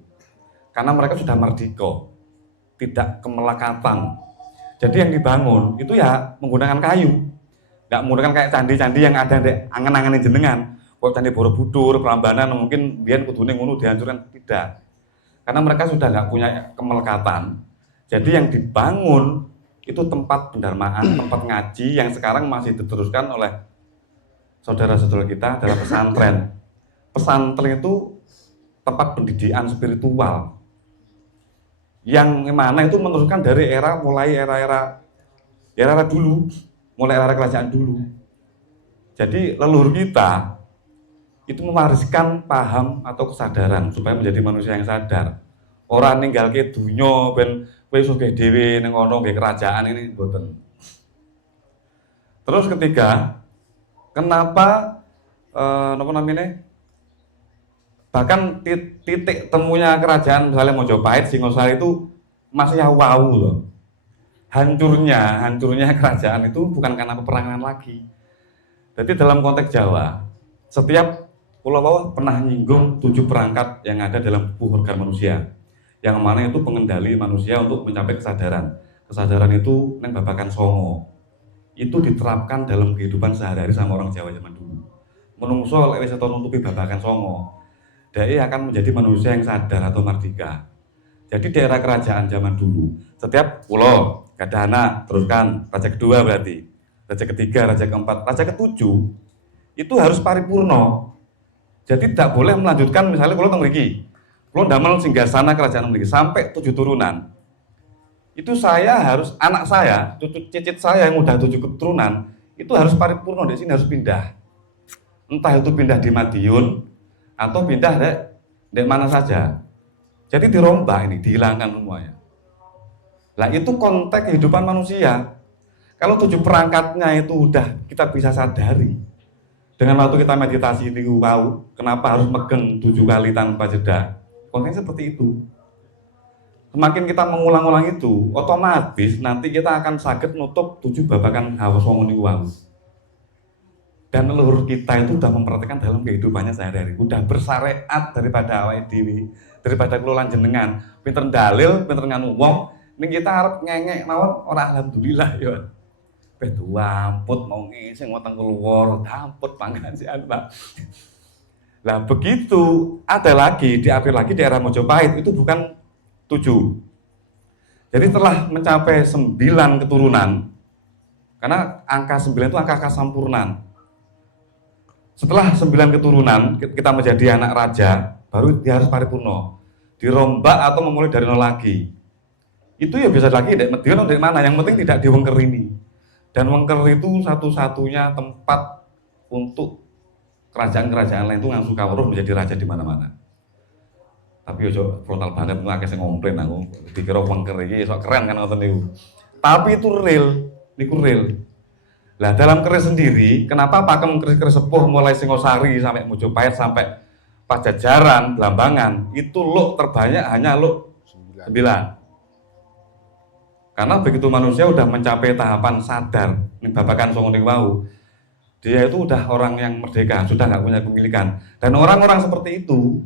Karena mereka sudah merdeka, tidak kemelekatan. Jadi yang dibangun itu ya menggunakan kayu. Nggak menggunakan kayak candi-candi yang ada di angan-angan jenengan. Kok Candi Borobudur, Prambanan mungkin biyen kudune ngono dihancurkan, tidak. Karena mereka sudah nggak punya kemelekatan. Jadi yang dibangun itu tempat pendarmaan, tempat ngaji yang sekarang masih diteruskan oleh saudara-saudara kita dalam pesantren. Pesantren itu tempat pendidikan spiritual. Yang mana itu meneruskan dari mulai era dulu, mulai era kerajaan dulu. Jadi leluhur kita itu mewariskan paham atau kesadaran supaya menjadi manusia yang sadar. Orang ninggal ke dunya ben kowe sugih dhewe ning ngono nggih kerajaan ini mboten. Terus ketiga, kenapa napa namanya? Bahkan titik temunya kerajaan misalnya Mojopahit, Singosari itu masih wow loh. Hancurnya kerajaan itu bukan karena peperangan lagi. Jadi dalam konteks Jawa, setiap Pulau Bawah pernah nyinggung 7 perangkat yang ada dalam tubuh organ manusia, yang mana itu pengendali manusia untuk mencapai kesadaran. Kesadaran itu neng babakan songo, itu diterapkan dalam kehidupan sehari-hari sama orang Jawa zaman dulu. Menungso lek wis nutupi babakan songo, dia akan menjadi manusia yang sadar atau mardika. Jadi daerah kerajaan zaman dulu, setiap pulau ada anak, teruskan raja kedua berarti, raja ketiga, raja keempat, raja ketujuh itu harus paripurno. Jadi tidak boleh melanjutkan misalnya kalau teng mriki. Kalau damel singgasana kerajaan mriki sampai 7 turunan. Itu anak saya, cucu cicit saya yang udah 7 keturunan, itu harus paripurno di sini, harus pindah. Entah itu pindah di Madiun atau pindah di mana saja. Jadi dirombak ini, dihilangkan semuanya. Nah itu konteks kehidupan manusia. Kalau 7 perangkatnya itu udah kita bisa sadari. Dengan waktu kita meditasi ini tahu kenapa harus megang 7 kali tanpa jeda. Konteksnya seperti itu. Semakin kita mengulang-ulang itu, otomatis nanti kita akan sakit nutup 7 babakan hawa songo niku wau. Dan leluhur kita itu sudah memperhatikan dalam kehidupannya sehari-hari, udah bersyariat daripada awake dhewe, daripada kelolaan jenengan, pinter dalil, pinter nganu wong, ning kita arep ngengek mawon ora alhamdulillah ya. Betul amput mau ngising weteng keluar, damput panggan si Pak. Nah begitu ada lagi di akhir lagi daerah Mojopahit itu bukan 7. Jadi telah mencapai 9 keturunan. Karena angka 9 itu angka kesempurnaan. Setelah 9 keturunan kita menjadi anak raja, baru dia harus paripurno. Dirombak atau memulai dari nol lagi. Itu ya bisa lagi dari Madiun atau dari mana, yang penting tidak di Wengker ini. Dan Wengker itu satu-satunya tempat untuk kerajaan-kerajaan lain itu ngangsu kawruh menjadi raja di mana-mana. Tapi ojo frontal banget, aku akeh sing ngomplain aku. Dikira wengker iki sok keren kan ngoten niku. Tapi itu real, niku real. Lah dalam keris sendiri, kenapa pakem keris-keris sepuh mulai Singosari sampai Mojopahit sampai Pajajaran, Blambangan, itu luk terbanyak hanya luk 9. Karena begitu manusia udah mencapai tahapan sadar, ning babakan songo ning wau, dia itu udah orang yang merdeka, sudah nggak punya kepemilikan. Dan orang-orang seperti itu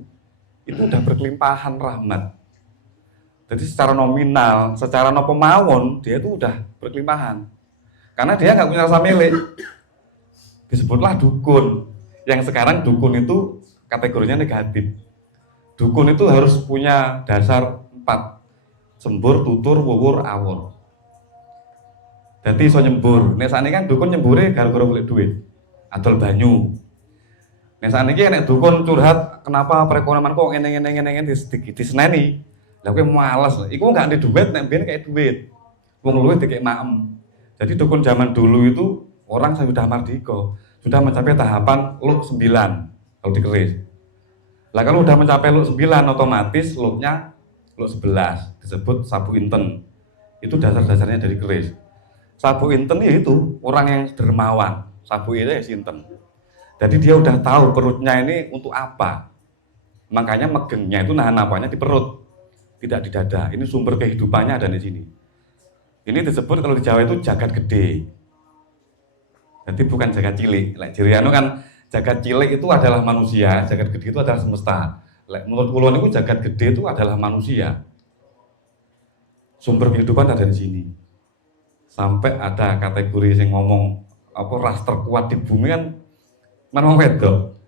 udah berkelimpahan rahmat. Jadi secara nominal, secara nopo mawon, dia itu udah berkelimpahan. Karena dia nggak punya rasa milik. Disebutlah dukun. Yang sekarang dukun itu kategorinya negatif. Dukun itu harus punya dasar 4. Sembur, tutur, wuwur, awur. Jadi iso nyembur. Nek sakniki kan dukun nyembure gara-gara golek duit. Adol banyu. Nek sakniki nek dukun curhat, kenapa perekonomian kok ngene-ngene diseneni. Lah kowe males. Iku enggak ndek duit, nek mbiyen kayak duit. Wong luwih dikek maem. Jadi dukun zaman dulu itu orang sudah mardika, sudah mencapai tahapan luk 9 kalau di keris. Lah kalau udah mencapai luk 9 otomatis luknya luk 11 disebut sabu inten. Itu dasar-dasarnya dari keris. Sabu inten itu orang yang dermawan. Sabu itu ya sinten. Jadi dia udah tahu perutnya ini untuk apa. Makanya megengnya itu nahan napanya di perut, tidak di dada. Ini sumber kehidupannya ada di sini. Ini disebut kalau di Jawa itu jagat gede. Jadi bukan jagat cilik. Lek Jiriano kan jagat cilik itu adalah manusia, jagat gede itu adalah semesta. Lek menurut kula niku jagat gede itu adalah manusia. Sumber kehidupan ada di sini. Sampai ada kategori yang ngomong apa ras terkuat di bumi kan menang wedok.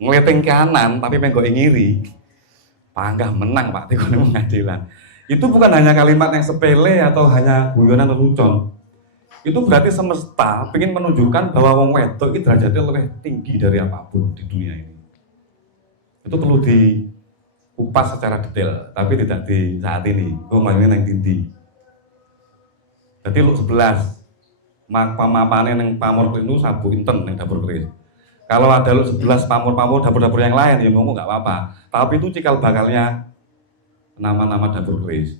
Ngeliting kanan tapi pengen ngiri. Panggah menang Pak di pengadilan. Itu bukan hanya kalimat yang sepele atau hanya guyonan lelucon. Itu berarti semesta ingin menunjukkan bahwa wong wedok itu derajatnya lebih tinggi dari apapun di dunia ini. Itu perlu dikupas secara detail, tapi tidak di saat ini. Oh, mainnya yang tinggi. Jadi lu 11 pamapane yang pamor itu sabu inten yang dapur keris. Kalau ada lu 11 pamor-pamor dapur-dapur yang lain ya mau nggak apa-apa. Tapi itu cikal bakalnya nama-nama dapur keris.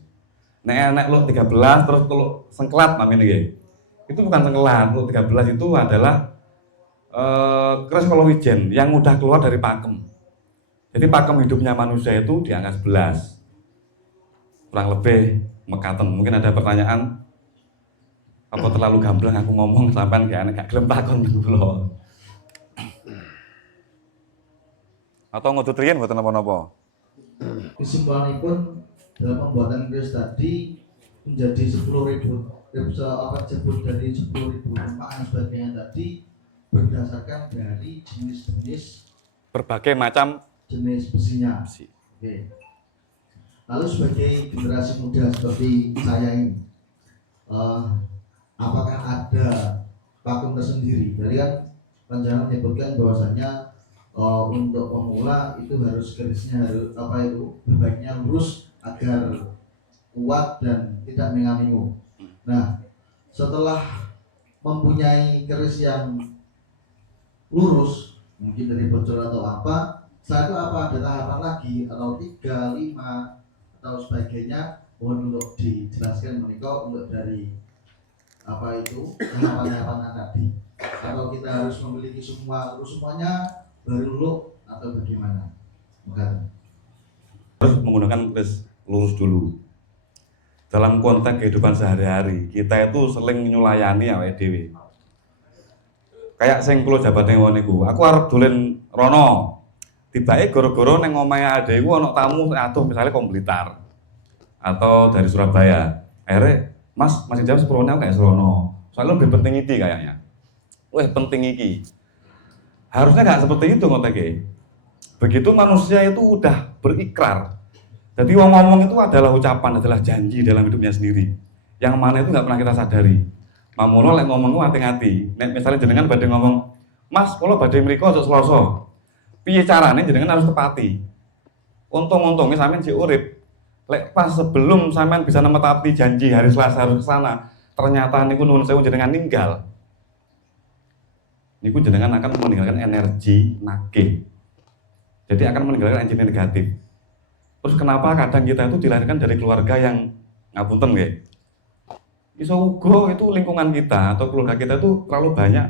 Nek lu 13 terus lu sengklat namanya ya. Itu bukan sengklat, lu 13 itu adalah keris kolowijen yang udah keluar dari pakem. Jadi pakem hidupnya manusia itu di angka 11. Kurang lebih mekaten. Mungkin ada pertanyaan apa terlalu gamblang aku ngomong sampean gak gelem takon kula. Atau ngudut riyen mboten napa-napa. Kesimpulanipun dalam pembuatan keris tadi menjadi 10.000 apa disebut dari 10.000 rempah sebagainya tadi berdasarkan dari jenis-jenis Berbagai macam jenis besinya. besi. Oke. Lalu sebagai generasi muda seperti saya ini, apakah ada pakem tersendiri? Tadi kan rencana menyebutkan bahwasanya untuk pemula itu harus kerisnya harus apa itu berbaiknya lurus agar kuat dan tidak mengamingu. Nah, setelah mempunyai keris yang lurus, mungkin dari bocor atau apa, setelah itu apa ada tahapan lagi atau 3, 5 atau sebagainya? Mohon untuk dijelaskan menikah untuk dari apa itu tahapan-tahapan tadi. Atau kita harus memiliki semua terus semuanya baru lu atau bagaimana? Bukan. Harus menggunakan keris lurus dulu. Dalam konteks kehidupan sehari-hari, kita itu sering nyulayani awake dhewe. Kayak sing kula jabate ngono niku, aku arep dolen rono. Tibake gara-gara ning omahe adekku ana tamu atuh misalnya wong Blitar atau dari Surabaya. Akhirnya, Mas, masih jam sepurone aku kayak serono. Soalnya lebih penting iki kayaknya. Wah, penting iki. Harusnya nggak seperti itu ngotek. Begitu manusia itu udah berikrar. Jadi ngomong itu adalah ucapan, adalah janji dalam hidupnya sendiri. Yang mana itu nggak pernah kita sadari. Mamono lek ngomong ku hati-hati. Nek misalnya jenengan badhe ngomong, Mas, kalau badhe mriko aja Selasa. Piye carane jenengan harus tepati. Untung-untungnya sampean sik urip. Lek pas sebelum sampean bisa menepati janji hari Selasa harus kesana, ternyata niku nuwun sewu jenengan ninggal. Niku jenengan akan meninggalkan energi nakih. Jadi akan meninggalkan energi negatif. Terus kenapa kadang kita itu dilahirkan dari keluarga yang ngapunten nggih. Iso uga itu lingkungan kita atau keluarga kita itu terlalu banyak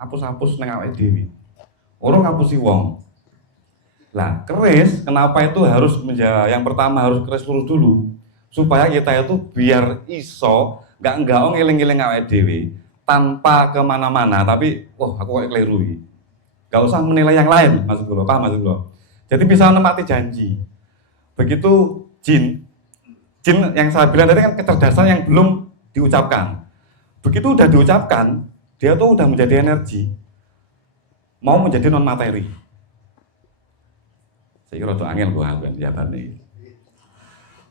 hapus-hapus nang awake dhewe. Ora ngapusi wong. Lah, keris kenapa itu harus yang pertama harus keris lurus dulu supaya kita itu biar iso enggak ngeling-ngeling awake dhewe tanpa kemana-mana, tapi aku kok keliru iki. Gak usah menilai yang lain, maksud kula, paham maksud kula. Jadi bisa menepati janji. Begitu jin yang saya bilang tadi kan kecerdasan yang belum diucapkan. Begitu udah diucapkan, dia tuh udah menjadi energi, mau menjadi non materi. Saya kira itu angel gua kan jawabannya.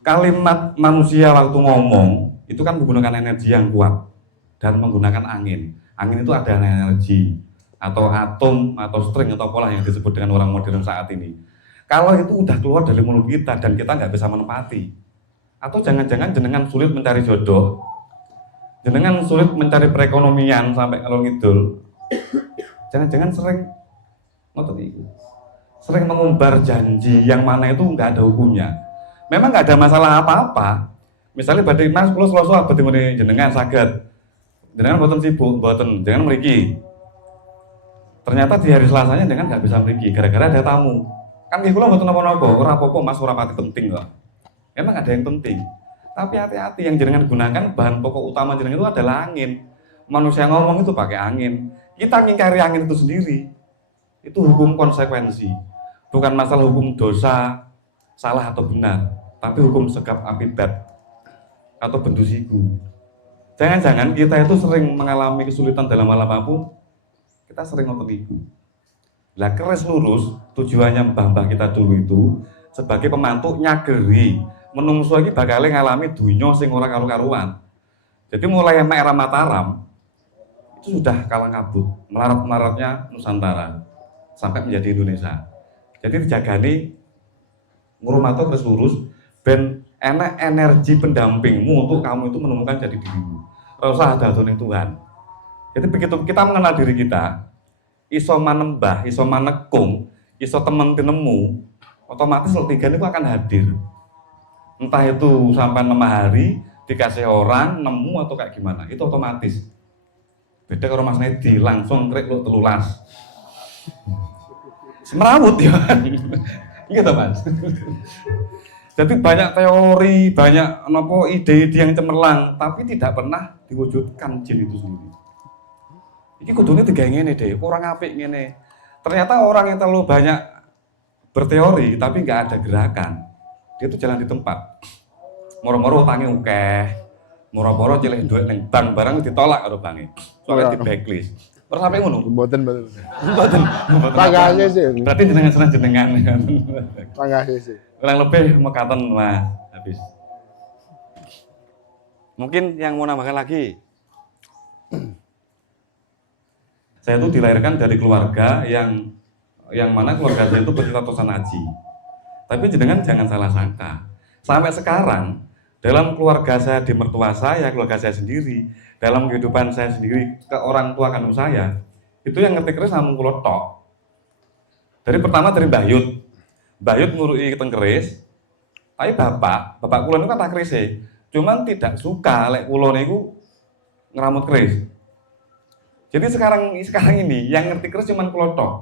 Kalimat manusia waktu ngomong itu kan menggunakan energi yang kuat dan menggunakan angin. Angin itu ada energi atau atom atau string atau pola yang disebut dengan orang modern saat ini. Kalau itu udah keluar dari mulut kita dan kita nggak bisa menempati, atau jangan-jangan jenengan sulit mencari jodoh, jenengan sulit mencari perekonomian sampai kalau ngidul, jangan-jangan sering mengumbar janji yang mana itu nggak ada hukumnya. Memang nggak ada masalah apa-apa. Misalnya badhe Mas kula Selasa abet ngene jenengan saged. Jenengan mboten sibuk, mboten, jangan mriki. Ternyata di hari Selasanya dengan nggak bisa mriki gara-gara ada tamu. Kan nggih kula mboten napa-napa, ora apa-apa Mas, ora pati penting kok. Emang ada yang penting. Tapi hati-hati yang jenengan gunakan bahan pokok utama jenengan itu adalah angin. Manusia ngomong itu pakai angin. Kita ngingkari angin itu sendiri. Itu hukum konsekuensi. Bukan masalah hukum dosa, salah atau benar, tapi hukum segap akibat atau bentusiku. Jangan-jangan kita itu sering mengalami kesulitan dalam hal apapun, kita sering ngotot iku. Lah keris lurus tujuannya mbah-mbah kita dulu itu sebagai pemantu nyageri menungso iki bakal ngalami dunya sing ora karu-karuan. Jadi mulai era Mataram itu sudah kalang kabut, melarat-melaratnya Nusantara sampai menjadi Indonesia. Jadi dijagani ngurmato keris lurus ben enak energi pendampingmu untuk kamu itu menemukan jati dirimu. Ora usah ada-adone Tuhan. Jadi begitu kita mengenal diri kita, iso manembah, iso manekung, iso temen tinemu, otomatis letigan itu akan hadir. Entah itu sampai 6 hari dikasih orang nemu atau kayak gimana, itu otomatis. Beda kalau Mas Nedi langsung krek lu telulas. Semerawut ya. Gitu Mas. Jadi banyak teori, banyak ide-ide yang cemerlang, tapi tidak pernah diwujudkan jin itu sendiri. Iki kudune digawe ngene deh, kurang apik ngene. Ternyata orang yang terlalu banyak berteori tapi nggak ada gerakan, dia tuh jalan di tempat. Moro-moro utangnya akeh, moro-moro cilik duit ning bank barang ditolak karo banke. Soale di blacklist. Terus sampai ngono? Mboten. Mboten. Pangane sih. Berarti jenengan. Pangane sih. Kurang lebih mekaten Mas, habis. Mungkin yang mau nambahkan lagi. Saya itu dilahirkan dari keluarga yang mana keluarga saya itu bercita-cita haji. Tapi jenengan jangan salah sangka. Sampai sekarang dalam keluarga saya, di mertua saya, keluarga saya sendiri, dalam kehidupan saya sendiri ke orang tua kandung saya, itu yang ngerti keris namung kula tok. Dari pertama dari Mbah Yut. Mbah Yut ngurui teng keris. Tapi bapak kula niku kan tak kerise. Cuman tidak suka lek kula niku ngeramut keris. Jadi sekarang ini yang ngerti keris cuman kula tok.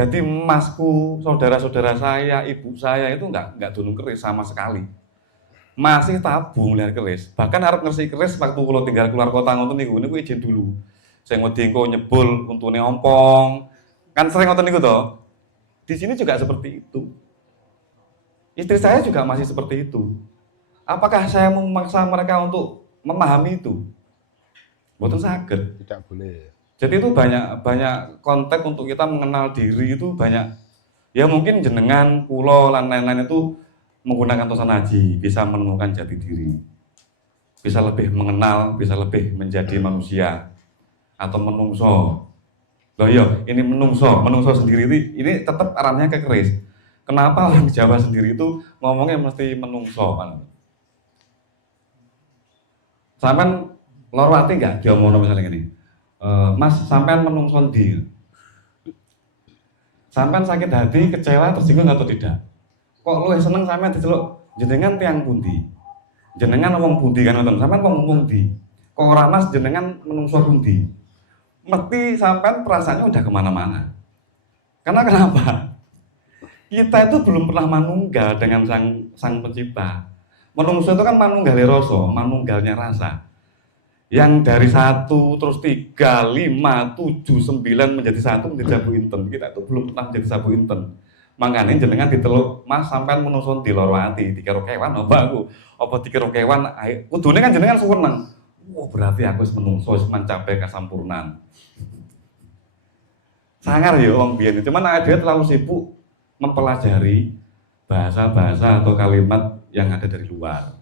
Jadi masku, saudara-saudara saya, ibu saya itu enggak dunung keris sama sekali. Masih tabu melihat keris. Bahkan harap ngerti keris waktu kula tinggal keluar kota ngoten niku izin dulu. Saya wedi engko nyebul untune ompong. Kan sering ngoten niku to. Di sini juga seperti itu. Istri saya juga masih seperti itu. Apakah saya memaksa mereka untuk memahami itu? Mboten saged. Tidak boleh. Jadi itu banyak konteks untuk kita mengenal diri itu banyak. Ya mungkin jenengan, kula lan lain-lain itu menggunakan tosan haji bisa menemukan jati diri. Bisa lebih mengenal, bisa lebih menjadi manusia atau menungso. Loh iya, ini menungso sendiri ini tetap arahnya ke keris. Kenapa orang Jawa sendiri itu ngomongnya mesti menungso kan? Sampean loro ati enggak diomongno misalnya gini. Mas, sampean menungso ndi? Sampean sakit hati, kecewa, tersinggung atau tidak? Kok luwih seneng sampean diceluk jenengan tiyang pundi? Jenengan wong pundi kan ngoten. Sampean wong pundi? Kok ora Mas jenengan menungso pundi? Mesti sampean perasaannya udah kemana-mana. Karena kenapa? Kita itu belum pernah manunggal dengan sang pencipta. Menungso itu kan manunggali rasa, manunggalnya rasa. Yang dari 1, terus 3, 5, 7, 9 menjadi 1 menjadi sabu inten. Kita itu belum pernah menjadi sabu inten. Makanya jenengan diteluk Mas sampean menungso di loro ati, dikira kewan apa aku? Apa dikira kewan? Kudune kan jenengan suweneng. Wah, berarti aku wis menungso wis mencapai kesempurnaan. Sangar ya wong biyen, cuman dia terlalu sibuk mempelajari bahasa-bahasa atau kalimat yang ada dari luar.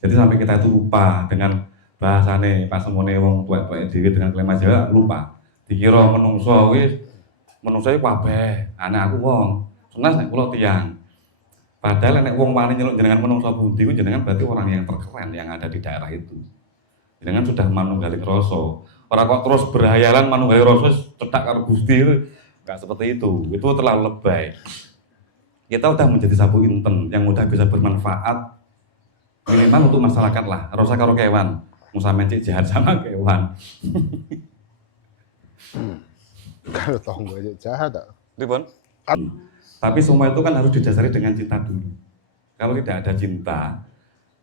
Jadi sampai kita itu lupa dengan bahasane pas semone wong tuwek-tuwek dhewe dengan kalimat Jawa lupa. Dikira menungso wis menungso iku kabeh, anak aku wong. Senes nek kula tiyang. Padahal nek wong wani nyeluk jenengan menungso pundi ku jenengan berarti orang yang terkeren yang ada di daerah itu. Jenengan sudah manunggali rasa. Ora kok terus berhayalan manunggali rasa cedak karo Gusti. Enggak seperti itu. Itu terlalu lebay. Kita udah menjadi sabu inten yang udah bisa bermanfaat minimal untuk masyarakat lah. Rasa karo kewan. Musa mencik jahat sama kewan. Kalau tonggo aja jahat tak? Ribon? Tapi semua itu kan harus didasari dengan cinta dulu. Kalau tidak ada cinta,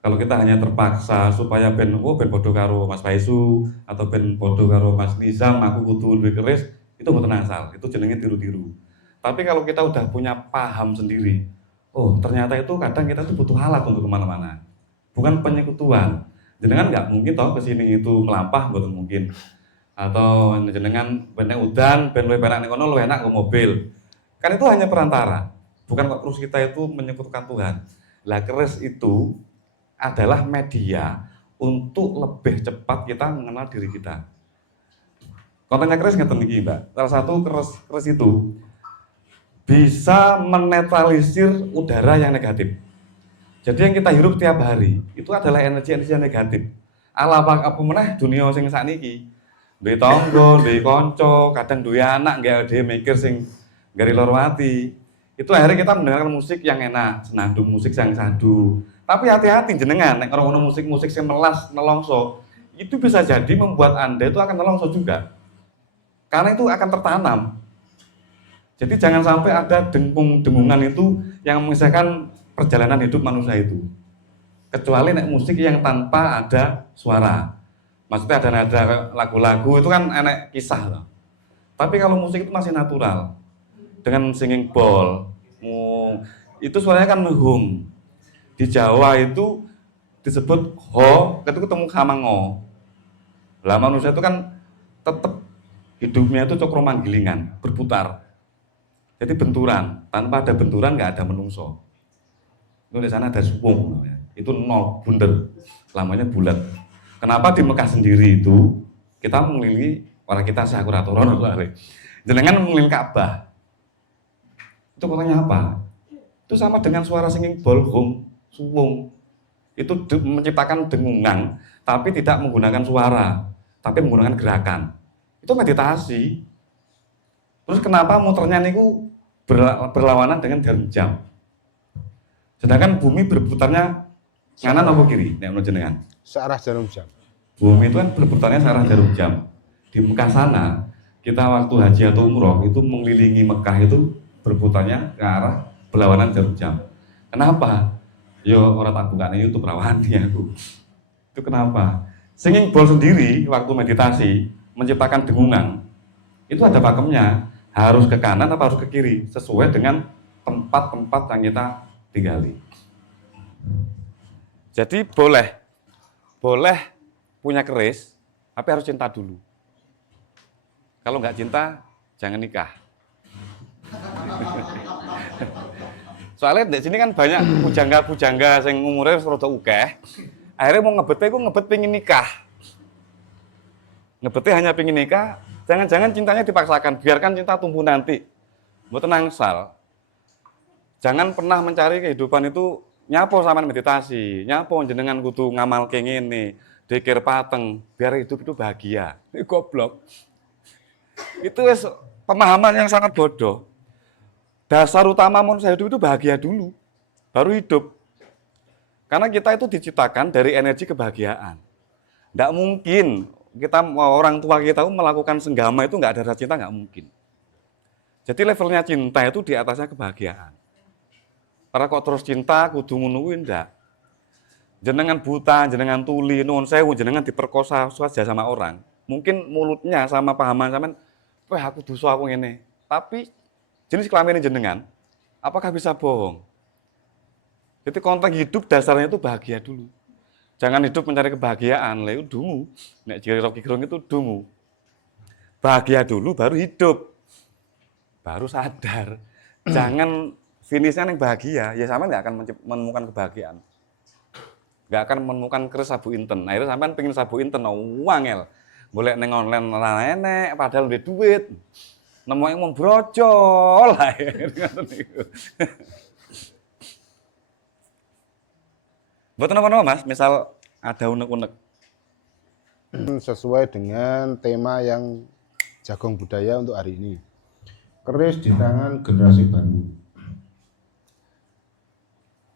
kalau kita hanya terpaksa supaya ben podo karo Mas Faisu atau ben podo karo Mas Nizam, aku kudu duwe keris, itu mboten asal. Itu jenenge tiru-tiru. Tapi kalau kita udah punya paham sendiri, oh ternyata itu kadang kita tuh butuh alat untuk kemana-mana. Bukan penyekutuan. Jenengan nggak mungkin toh kesini itu melampah, betul mungkin. Atau jenengan ben udan, ben luwih enak ning kono luwih enak ke mobil. Kan itu hanya perantara. Bukan kok terus kita itu menyekutukan Tuhan. Lah keris itu adalah media untuk lebih cepat kita mengenal diri kita. Kontennya keris ngeten iki, Mbak. Salah satu keris itu bisa menetralisir udara yang negatif. Jadi yang kita hirup tiap hari itu adalah energi-energi yang negatif. Ala apa meneh dunia sing sakniki. Duwe tangga, duwe kanca, kadang duwe anak nggak dhewe mikir sing gari loro ati. Itu akhirnya kita mendengarkan musik yang enak, senandung musik yang sadu. Tapi hati-hati jenengan nek ngono musik-musik sing melas nelongso, itu bisa jadi membuat Anda itu akan nelongso juga. Karena itu akan tertanam. Jadi jangan sampai ada dengung-dengungan itu yang mengisahkan perjalanan hidup manusia itu. Kecuali nek musik yang tanpa ada suara. Maksudnya ada lagu-lagu itu kan enek kisah loh. Tapi kalau musik itu masih natural. Dengan singing bowl, itu suaranya kan hum. Di Jawa itu disebut ho, itu ketemu sama ngo. Lah manusia itu kan tetap hidupnya itu cokro manggilingan, berputar. Jadi benturan, tanpa ada benturan nggak ada menungso. Itu di sana ada suwung namanya. Itu nol, bunder, lamanya bulat. Kenapa di Mekah sendiri itu kita mengelilingi orang kita syakuraturun, jenengan mengelilingi Ka'bah. Itu kotanya apa? Itu sama dengan suara singing bowl, hum, suwung. Itu menciptakan dengungan, tapi tidak menggunakan suara, tapi menggunakan gerakan. Itu meditasi. Terus kenapa muternya niku berlawanan dengan jarum jam? Sedangkan bumi berputarnya kanan atau kiri? Nek menurut jenengan? Searah jarum jam. Bumi itu kan berputarnya searah jarum jam. Di Mekah sana, kita waktu haji atau umroh itu mengelilingi Mekah itu berputarnya ke arah berlawanan jarum jam. Kenapa? Yo orang tak buka nih YouTube rawani aku. Itu kenapa? Singing bowl sendiri waktu meditasi menciptakan dengungan. Itu ada pakemnya. Harus ke kanan atau harus ke kiri sesuai dengan tempat-tempat yang kita tinggali. Jadi boleh punya keris, tapi harus cinta dulu. Kalau nggak cinta, jangan nikah. Soalnya di sini kan banyak pujangga-pujangga yang umurnya rada akeh. Akhirnya mau ngebet pengen nikah. Ngebetnya hanya pengen nikah, jangan-jangan cintanya dipaksakan, biarkan cinta tumbuh nanti. Mboten angsal. Jangan pernah mencari kehidupan itu nyapo sama meditasi, nyapo jenengan kudu ngamal kayak ngene, dikir pateng, biar hidup itu bahagia. Ini goblok. Itu pemahaman yang sangat bodoh. Dasar utama manusia hidup itu bahagia dulu. baru hidup. Karena kita itu diciptakan dari energi kebahagiaan. Nggak mungkin kita orang tua kita melakukan senggama itu nggak ada rasa cinta, nggak mungkin. Jadi levelnya cinta itu di atasnya kebahagiaan. Para kok terus cinta kudu ngono kuwi ndak. Jenengan buta, jenengan tuli, nuwun sewu, jenengan diperkosa saja sama orang. Mungkin mulutnya sama pahaman sampean, "Wah, aku dosa aku ngene." Tapi jenis kelamin jenengan, apakah bisa bohong? Jadi konteks hidup dasarnya itu bahagia dulu. Jangan hidup mencari kebahagiaan, lah itu dungu. Nek jiri Rocky Gerung itu dungu. Bahagia dulu baru hidup. Baru sadar. Jangan finishnya yang bahagia, ya sampean nggak akan menemukan kebahagiaan. Nggak akan menemukan keris sabu inten. Akhirnya sampean pengen sabu inten, wangel. Boleh neng online lah enek, padahal udah duit. Nemu yang mau brojol lah. Buat apa-apa Mas, misal ada unek-unek. Sesuai dengan tema yang Jagung Budaya untuk hari ini. Keris di tangan generasi baru.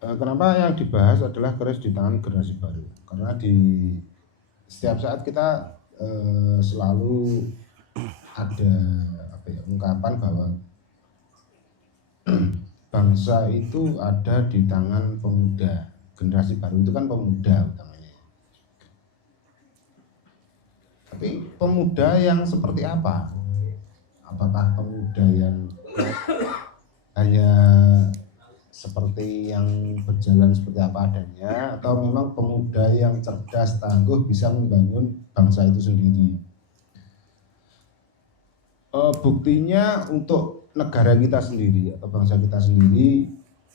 Kenapa yang dibahas adalah keris di tangan generasi baru? Karena di setiap saat kita selalu ada ungkapan bahwa bangsa itu ada di tangan pemuda. Generasi baru itu kan pemuda utamanya. Tapi pemuda yang seperti apa? Apakah pemuda yang hanya seperti yang berjalan seperti apa adanya, atau memang pemuda yang cerdas, tangguh, bisa membangun bangsa itu sendiri? Buktinya untuk negara kita sendiri atau bangsa kita sendiri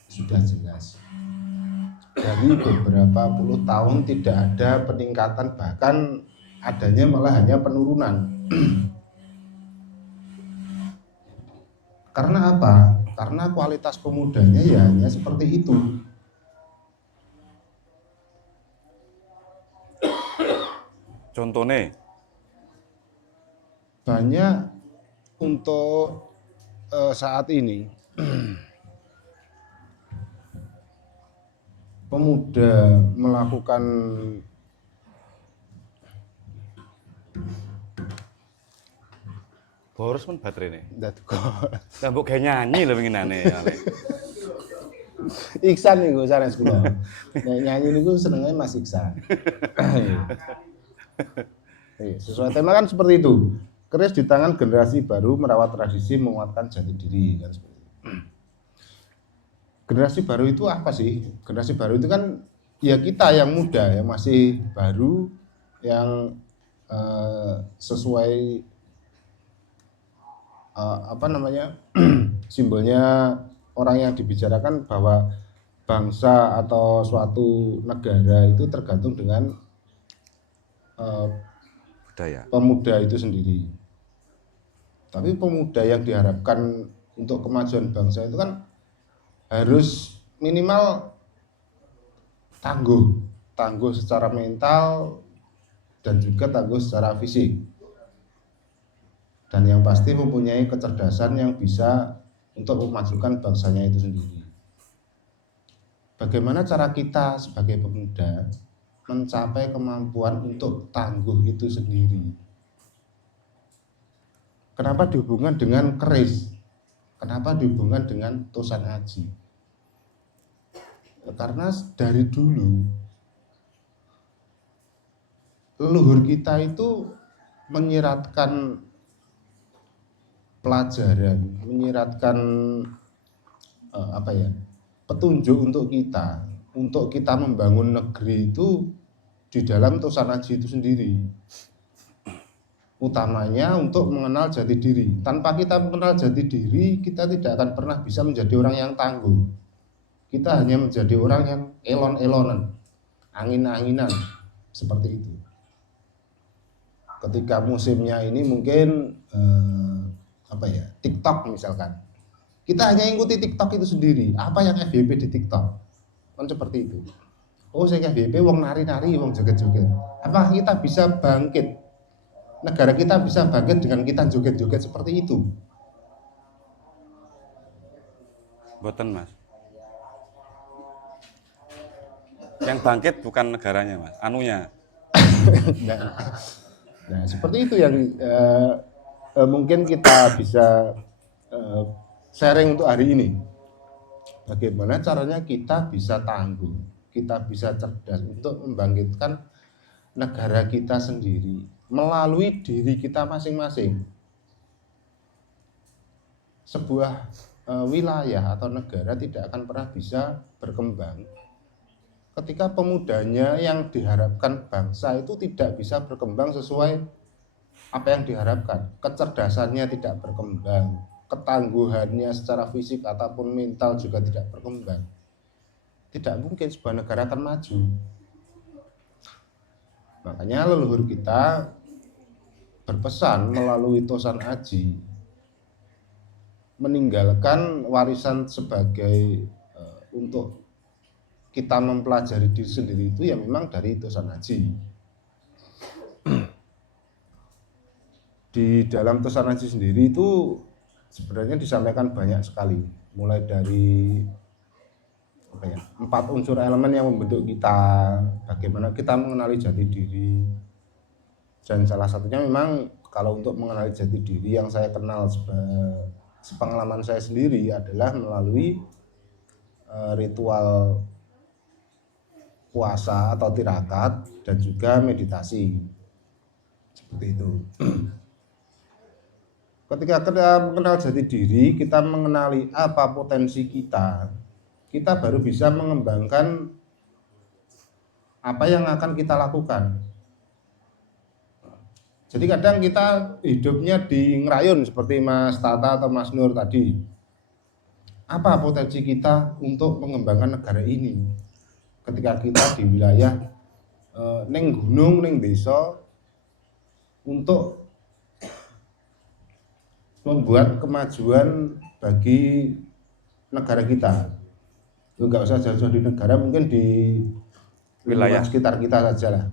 sudah jelas. Dari beberapa puluh tahun tidak ada peningkatan, bahkan adanya malah hanya penurunan. Karena apa? Karena kualitas pemudanya ya hanya seperti itu. Contohnya? Banyak untuk saat ini pemuda melakukan boros pun baterai nih. Nah, mbok gawe nyanyi lho winginane. Iksan nih gue saran sekolah. Nyanyi ini gue senengnya Mas Iksan. Sesuai tema kan seperti itu. Keris di tangan generasi baru merawat tradisi, menguatkan jati diri kan seperti itu. Generasi baru itu apa sih? Generasi baru itu kan ya kita yang muda, yang masih baru, yang sesuai simbolnya orang yang dibicarakan bahwa bangsa atau suatu negara itu tergantung dengan Budaya. pemuda itu sendiri. Tapi pemuda yang diharapkan untuk kemajuan bangsa itu kan harus minimal tangguh secara mental dan juga tangguh secara fisik. Dan yang pasti mempunyai kecerdasan yang bisa untuk memajukan bangsanya itu sendiri. Bagaimana cara kita sebagai pemuda mencapai kemampuan untuk tangguh itu sendiri? Kenapa dihubungkan dengan keris? Kenapa dihubungkan dengan tosan aji? Karena dari dulu leluhur kita itu menyiratkan pelajaran, menyiratkan petunjuk untuk kita membangun negeri itu di dalam tosan aji itu sendiri. Utamanya untuk mengenal jati diri. Tanpa kita mengenal jati diri, kita tidak akan pernah bisa menjadi orang yang tangguh. Kita hanya menjadi orang yang elon-elonan, angin-anginan, seperti itu. Ketika musimnya ini mungkin TikTok misalkan. Kita hanya ikuti TikTok itu sendiri. Apa yang FYP di TikTok? Kan seperti itu. Oh, saya FYP wong nari-nari, wong joget-joget. Apa kita bisa bangkit? Negara kita bisa bangkit dengan kita joget-joget seperti itu? Boten Mas. Yang bangkit bukan negaranya, Mas, anunya. Nah, seperti itu yang mungkin kita bisa sharing untuk hari ini. Bagaimana caranya kita bisa tangguh, kita bisa cerdas untuk membangkitkan negara kita sendiri melalui diri kita masing-masing. Sebuah wilayah atau negara tidak akan pernah bisa berkembang ketika pemudanya yang diharapkan bangsa itu tidak bisa berkembang sesuai apa yang diharapkan. Kecerdasannya tidak berkembang, ketangguhannya secara fisik ataupun mental juga tidak berkembang. Tidak mungkin sebuah negara akan maju. Makanya leluhur kita berpesan melalui Tosan Aji meninggalkan warisan sebagai untuk kita mempelajari diri sendiri itu ya memang dari Tosan Aji. Di dalam Tosan Aji sendiri itu sebenarnya disampaikan banyak sekali, mulai dari 4 unsur elemen yang membentuk kita, bagaimana kita mengenali jati diri. Dan salah satunya memang kalau untuk mengenali jati diri yang saya kenal sepengalaman saya sendiri adalah melalui ritual puasa atau tirakat dan juga meditasi. Seperti itu. Ketika kita mengenal jati diri, kita mengenali apa potensi kita, kita baru bisa mengembangkan apa yang akan kita lakukan. Jadi kadang kita hidupnya di ngerayun seperti Mas Tata atau Mas Nur tadi. Apa potensi kita untuk mengembangkan negara ini? Ketika kita di wilayah neng gunung, neng desa, untuk membuat kemajuan bagi negara kita. Enggak usah jauh-jauh di negara, mungkin di wilayah sekitar kita saja lah.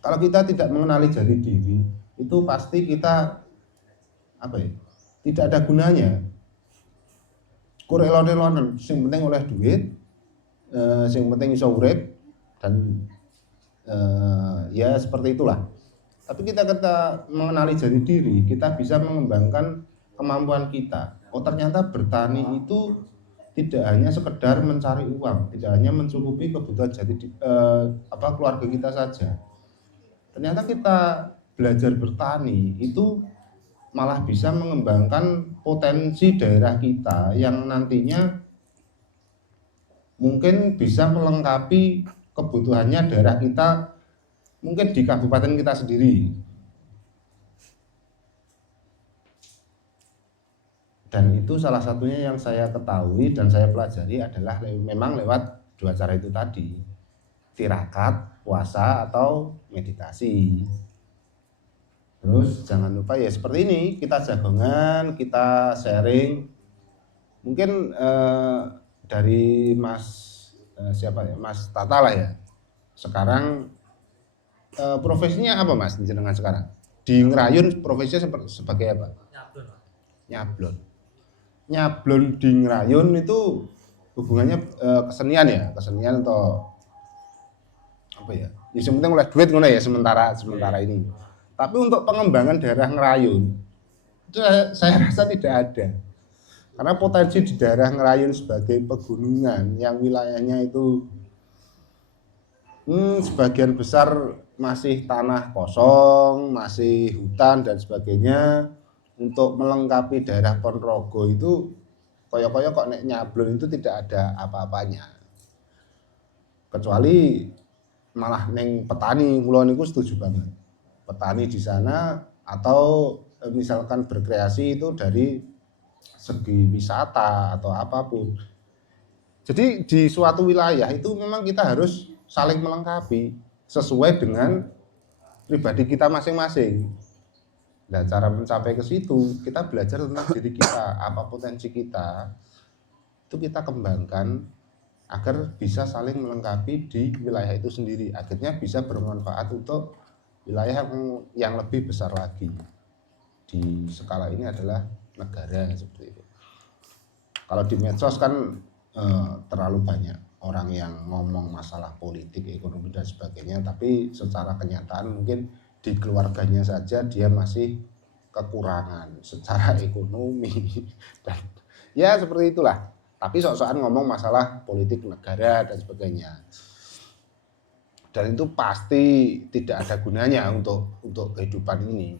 Kalau kita tidak mengenali jati diri, itu pasti kita tidak ada gunanya. Kurelon-elonan, yang penting oleh duit, yang penting iso urip, dan ya seperti itulah. Tapi kita mengenali jati diri, kita bisa mengembangkan kemampuan kita. Oh ternyata bertani itu tidak hanya sekedar mencari uang, tidak hanya mencukupi kebutuhan keluarga kita saja. Ternyata kita belajar bertani itu malah bisa mengembangkan potensi daerah kita yang nantinya mungkin bisa melengkapi kebutuhannya daerah kita mungkin di kabupaten kita sendiri. Dan itu salah satunya yang saya ketahui dan saya pelajari adalah memang lewat 2 cara itu tadi. Tirakat, puasa, atau meditasi. Terus jangan lupa ya seperti ini, kita jagongan, kita sharing. Mungkin dari Mas Tata lah ya. Sekarang profesinya apa Mas jenengan sekarang? Di ngerayun profesinya sebagai apa? Nyablon. Nyablon di ngerayun itu hubungannya kesenian ya, kesenian atau apa ya? Ya penting oleh duit ngono ya sementara ini. Tapi untuk pengembangan daerah ngerayun itu saya rasa tidak ada. Karena potensi di daerah ngerayun sebagai pegunungan yang wilayahnya itu sebagian besar masih tanah kosong, masih hutan dan sebagainya. Untuk melengkapi daerah Ponorogo itu koyo-koyo kok nek Nyablon itu tidak ada apa-apanya. Kecuali malah neng petani, kula niku setuju banget. Petani di sana atau misalkan berkreasi itu dari segi wisata atau apapun. Jadi di suatu wilayah itu memang kita harus saling melengkapi sesuai dengan pribadi kita masing-masing. Nah, cara mencapai ke situ, kita belajar tentang diri kita, apa potensi kita, itu kita kembangkan agar bisa saling melengkapi di wilayah itu sendiri. Akhirnya bisa bermanfaat untuk wilayah yang lebih besar lagi. Di skala ini adalah negara seperti itu. Kalau di medsos kan terlalu banyak. orang yang ngomong masalah politik, ekonomi dan sebagainya, tapi secara kenyataan mungkin di keluarganya saja dia masih kekurangan secara ekonomi dan ya seperti itulah. Tapi sok-sokan ngomong masalah politik negara dan sebagainya. Dan itu pasti tidak ada gunanya untuk kehidupan ini.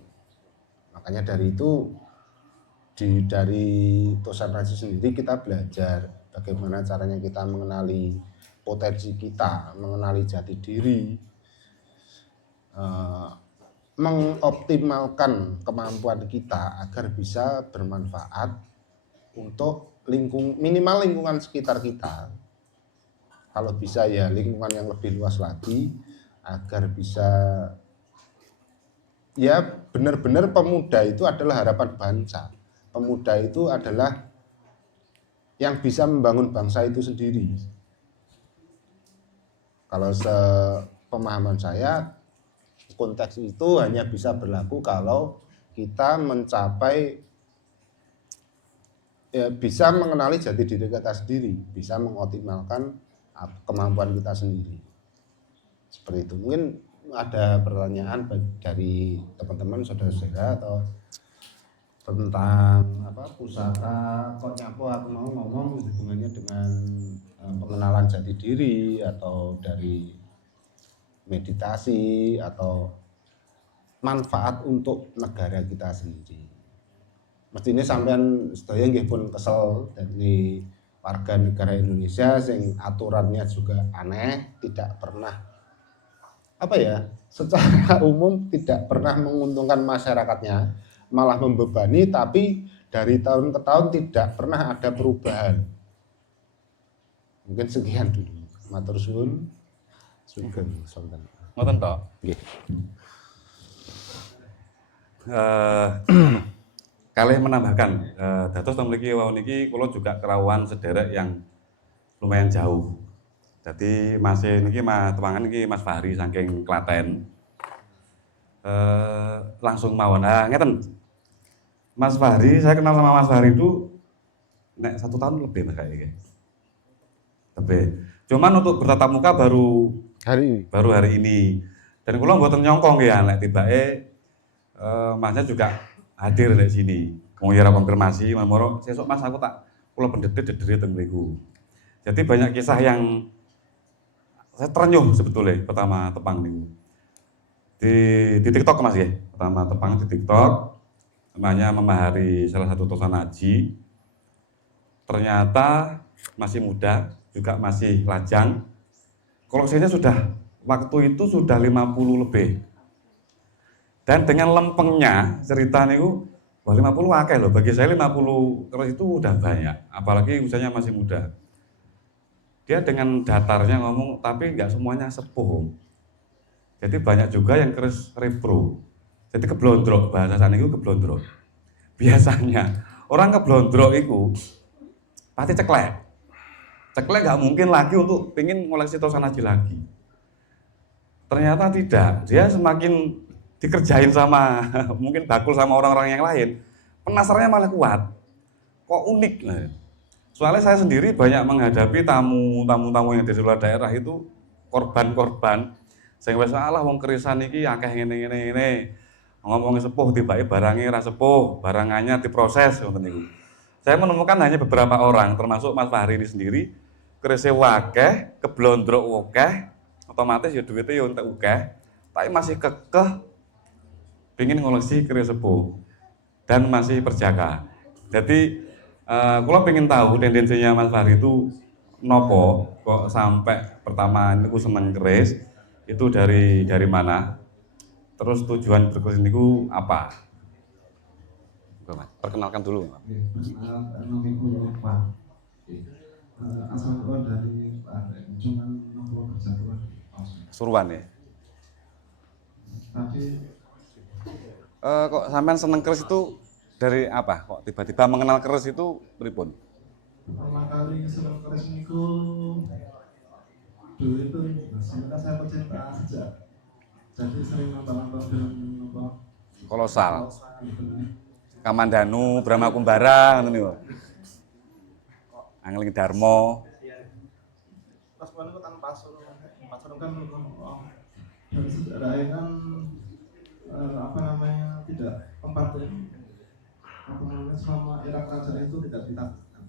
Makanya dari itu dari Tosan Raji sendiri kita belajar bagaimana caranya kita mengenali potensi kita, mengenali jati diri, mengoptimalkan kemampuan kita agar bisa bermanfaat untuk minimal lingkungan sekitar kita. Kalau bisa ya lingkungan yang lebih luas lagi, agar bisa ya benar-benar pemuda itu adalah harapan bangsa. Pemuda itu adalah yang bisa membangun bangsa itu sendiri. Kalau sepemahaman saya, konteks itu hanya bisa berlaku kalau kita mencapai, ya, bisa mengenali jati diri kita sendiri, bisa mengoptimalkan kemampuan kita sendiri. Seperti itu. Mungkin ada pertanyaan dari teman-teman, saudara-saudara, atau tentang pusaka kok nyapo aku mau ngomong hubungannya dengan pengenalan jati diri, atau dari meditasi, atau manfaat untuk negara kita sendiri. Mestinya sampean sedaya nggih pun kesel dari warga negara Indonesia sing aturannya juga aneh, tidak pernah secara umum tidak pernah menguntungkan masyarakatnya, malah membebani, tapi dari tahun ke tahun tidak pernah ada perubahan. Mungkin sekian dulu. Matur suwun. Sugeng sonten. Ngoten to. Nggih. Kalih menambahkan, dados teng mriki wau niki kula juga kerawuhan sederek yang lumayan jauh. Jadi masih niki tuangan niki Mas Fahri saking Klaten. Langsung mawon. Ngeten. Mas Fahri, saya kenal sama Mas Fahri itu nek 1 tahun lebih Mas kayaknya. Lebih. Cuman untuk bertatap muka baru hari ini. Dan kula mboten nyongko nggih nek tibake Masnya juga hadir di sini. Kemudian konfirmasi, moro sesuk Mas aku tak kula pendedet-dedet teng mriku. Jadi banyak kisah yang saya terenyuh sebetulnya pertama tepang niku. Di TikTok Mas ya. Pertama tepang di TikTok. Namanya memahari salah satu Tosan Haji. Ternyata masih muda, juga masih lajang. Koleksinya waktu itu sudah 50 lebih. Dan dengan lempengnya cerita niku, wah 50 akeh loh. Bagi saya 50 keris itu udah banyak, apalagi usianya masih muda. Dia dengan datarnya ngomong, tapi nggak semuanya sepuh. Jadi banyak juga yang keris repro. Jadi keblondrok, bahasa sana itu keblondrok. Biasanya orang keblondrok itu pasti ceklek. Ceklek nggak mungkin lagi untuk pengen ngoleksi Tosan Haji lagi. Ternyata tidak, dia semakin dikerjain sama mungkin bakul sama orang-orang yang lain, penasarannya malah kuat. Kok unik? Soalnya saya sendiri banyak menghadapi tamu-tamu yang di luar daerah itu korban-korban. Saya wis salah wong kerisan iki akeh ngene. Ngomongin sepuh tibake barangnya ra sepuh, barangannya diproses ngoten niku. Saya menemukan hanya beberapa orang, termasuk Mas Fahri ini sendiri, kerise wakeh, keblondrok wakeh, otomatis ya duitnya ya entek akeh, tapi masih kekeh pengen ngoleksi keris sepuh dan masih perjaka. Jadi kalau pengen tahu tendensinya Mas Fahri itu nopo kok sampai pertama niku seneng keris, itu dari mana? Terus tujuan berkeris niku apa? Perkenalkan dulu. Namanya Pak. Asal kau dari cuman 60 persatuan. Suruhan ya. Tapi kok sampean seneng keris itu dari apa? Kok tiba-tiba mengenal keris itu pripun? pertama kali senang keris niku dulu itu sebenarnya saya pecinta sejak jadi sering nonton film Kolosal, Kamandanu, Brahma Kumbara, ngoten niku. Angling Darmo. pas kemarin itu tanpa suruh kan dari sejarahnya kan apa namanya tidak tempat apa namanya selama era kerajaan itu tidak ditaklukkan.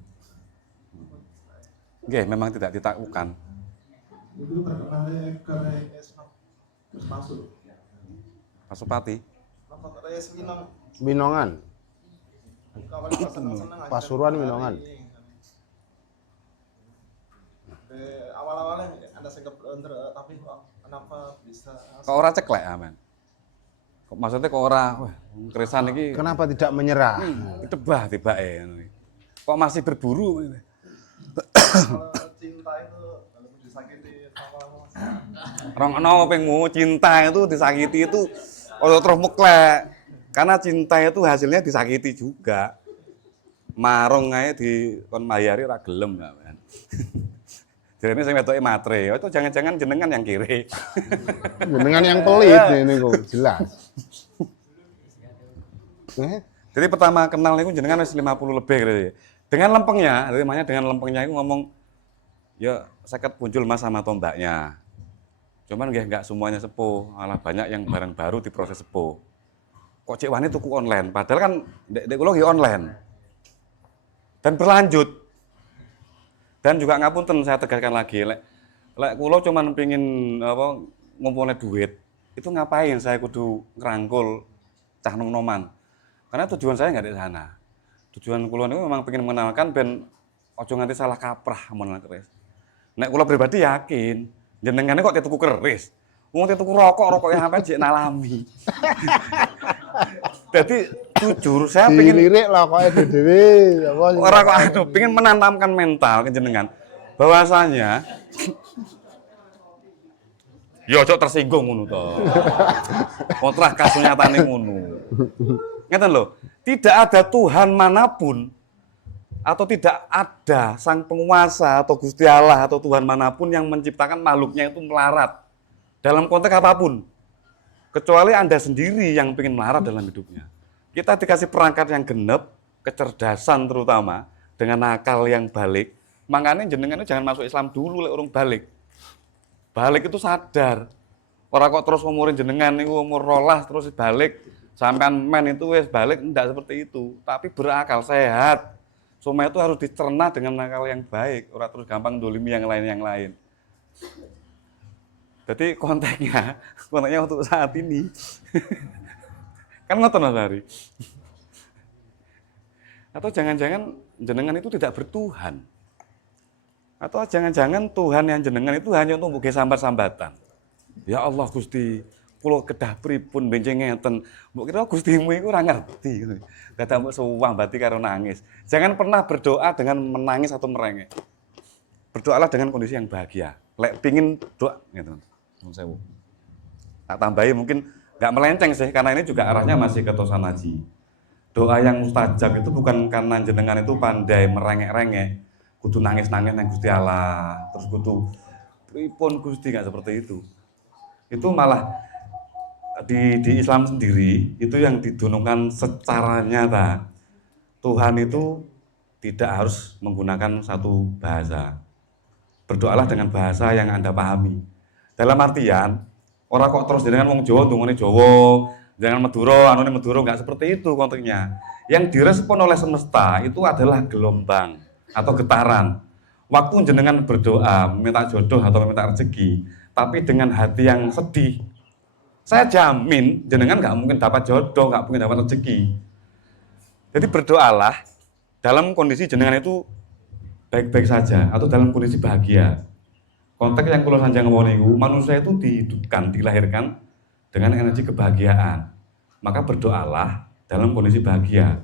Oke, memang tidak ditaklukkan. Itu terkenal karena terus masuk. Pasupati. Apa karya Winong Winongan, kawan pas senang-senang aja. Pasuruan Winongan. Awal-awalnya ada segap tapi kenapa bisa Kok ora ceklek aman? Kok maksudnya kok ora wah keresan iki Kenapa tidak menyerah? tebah tibake ngono iki. Kok masih berburu? kalau cinta itu kalau disakiti lama-lama Rongno pengmu cinta itu disakiti itu terus muklek. Karena cinta itu hasilnya disakiti juga. Marung ae di kon mayari ora gelem kan. Jarene sing wetoke matre, itu jangan-jangan jenengan yang kiri. Dengan yang pelit ini kok jelas. Jadi pertama kenal niku jenengan wis 50 lebih gitu ya. Dengan lempengnya, dari makanya dengan lempengnya itu ngomong ya seket muncul mas sama tombaknya. Cuman nggak semuanya sepuh, malah banyak yang barang baru diproses sepuh. Kok cek wani tuku online, padahal kan dek kula nggih online. Dan berlanjut. Dan juga ngapunten saya tegaskan lagi, lek kula cuman pengin apa ngumpulne duit, itu ngapain saya kudu ngerangkul cah nom-noman. Karena tujuan saya nggak di sana. Tujuan kula niku memang pengen mengenalkan ben ojo nganti salah kaprah mun keris. Nek kula pribadi yakin, jenengane kok tuku keris. Wong tuku rokok yang sampean jek nalami. Jadi jujur saya pengen Dilirik lah kok dhewe. orang kok aduh pengen menanamkan mental ke jenengan bahwasanya ya ojo tersinggung ngono to. Kontra kasunyatane ngono. Ngeten lho, tidak ada Tuhan manapun atau tidak ada sang penguasa atau Gusti Allah atau Tuhan manapun yang menciptakan makhluknya itu melarat dalam konteks apapun. Kecuali Anda sendiri yang pengen melarat dalam hidupnya. Kita dikasih perangkat yang genep, kecerdasan terutama, dengan akal yang balik. Makanya jenengan itu jangan masuk Islam dulu, lek urung balik. Balik itu sadar. Orang kok terus umurin jenengan itu umur 12 terus balik. Sampean men itu wes balik, enggak seperti itu. Tapi berakal, sehat. Semua itu harus dicerna dengan akal yang baik. Orang terus gampang dolimi yang lain. Jadi konteksnya untuk saat ini. Kan ngoten Mas Hari. Atau jangan-jangan jenengan itu tidak bertuhan. Atau jangan-jangan Tuhan yang jenengan itu hanya untuk mbok sambat-sambatan. Ya Allah Gusti, kula kedah pripun benjing ngeten. Mbok kira Gustimu iku ora ngerti. Dadak mbok suwah berarti karo nangis. Jangan pernah berdoa dengan menangis atau merengek. Berdoalah dengan kondisi yang bahagia. Lek pingin doa gitu. Sewu. Tak tambahi mungkin nggak melenceng sih, karena ini juga arahnya masih ke tosan haji. Doa yang mustajab itu bukan karena jenengan itu pandai merengek-rengek, kudu nangis-nangis nang Gusti Allah, terus kudu pripun Gusti, nggak seperti itu. Itu malah di Islam sendiri itu yang didunungkan secara nyata. Tuhan itu tidak harus menggunakan satu bahasa. Berdoalah dengan bahasa yang Anda pahami. Dalam artian, orang kok terus jenengan wong Jawa dungane Jawa, jangan Madura, anune Madura, enggak seperti itu konteksnya. Yang direspon oleh semesta itu adalah gelombang atau getaran. Waktu jenengan berdoa, meminta jodoh atau meminta rezeki, tapi dengan hati yang sedih, saya jamin jenengan nggak mungkin dapat jodoh, nggak mungkin dapat rezeki. Jadi berdoalah dalam kondisi jenengan itu baik-baik saja atau dalam kondisi bahagia. Konteks yang kula sanjang ngomong niku, manusia itu dihidupkan, dilahirkan dengan energi kebahagiaan. Maka berdoalah dalam kondisi bahagia.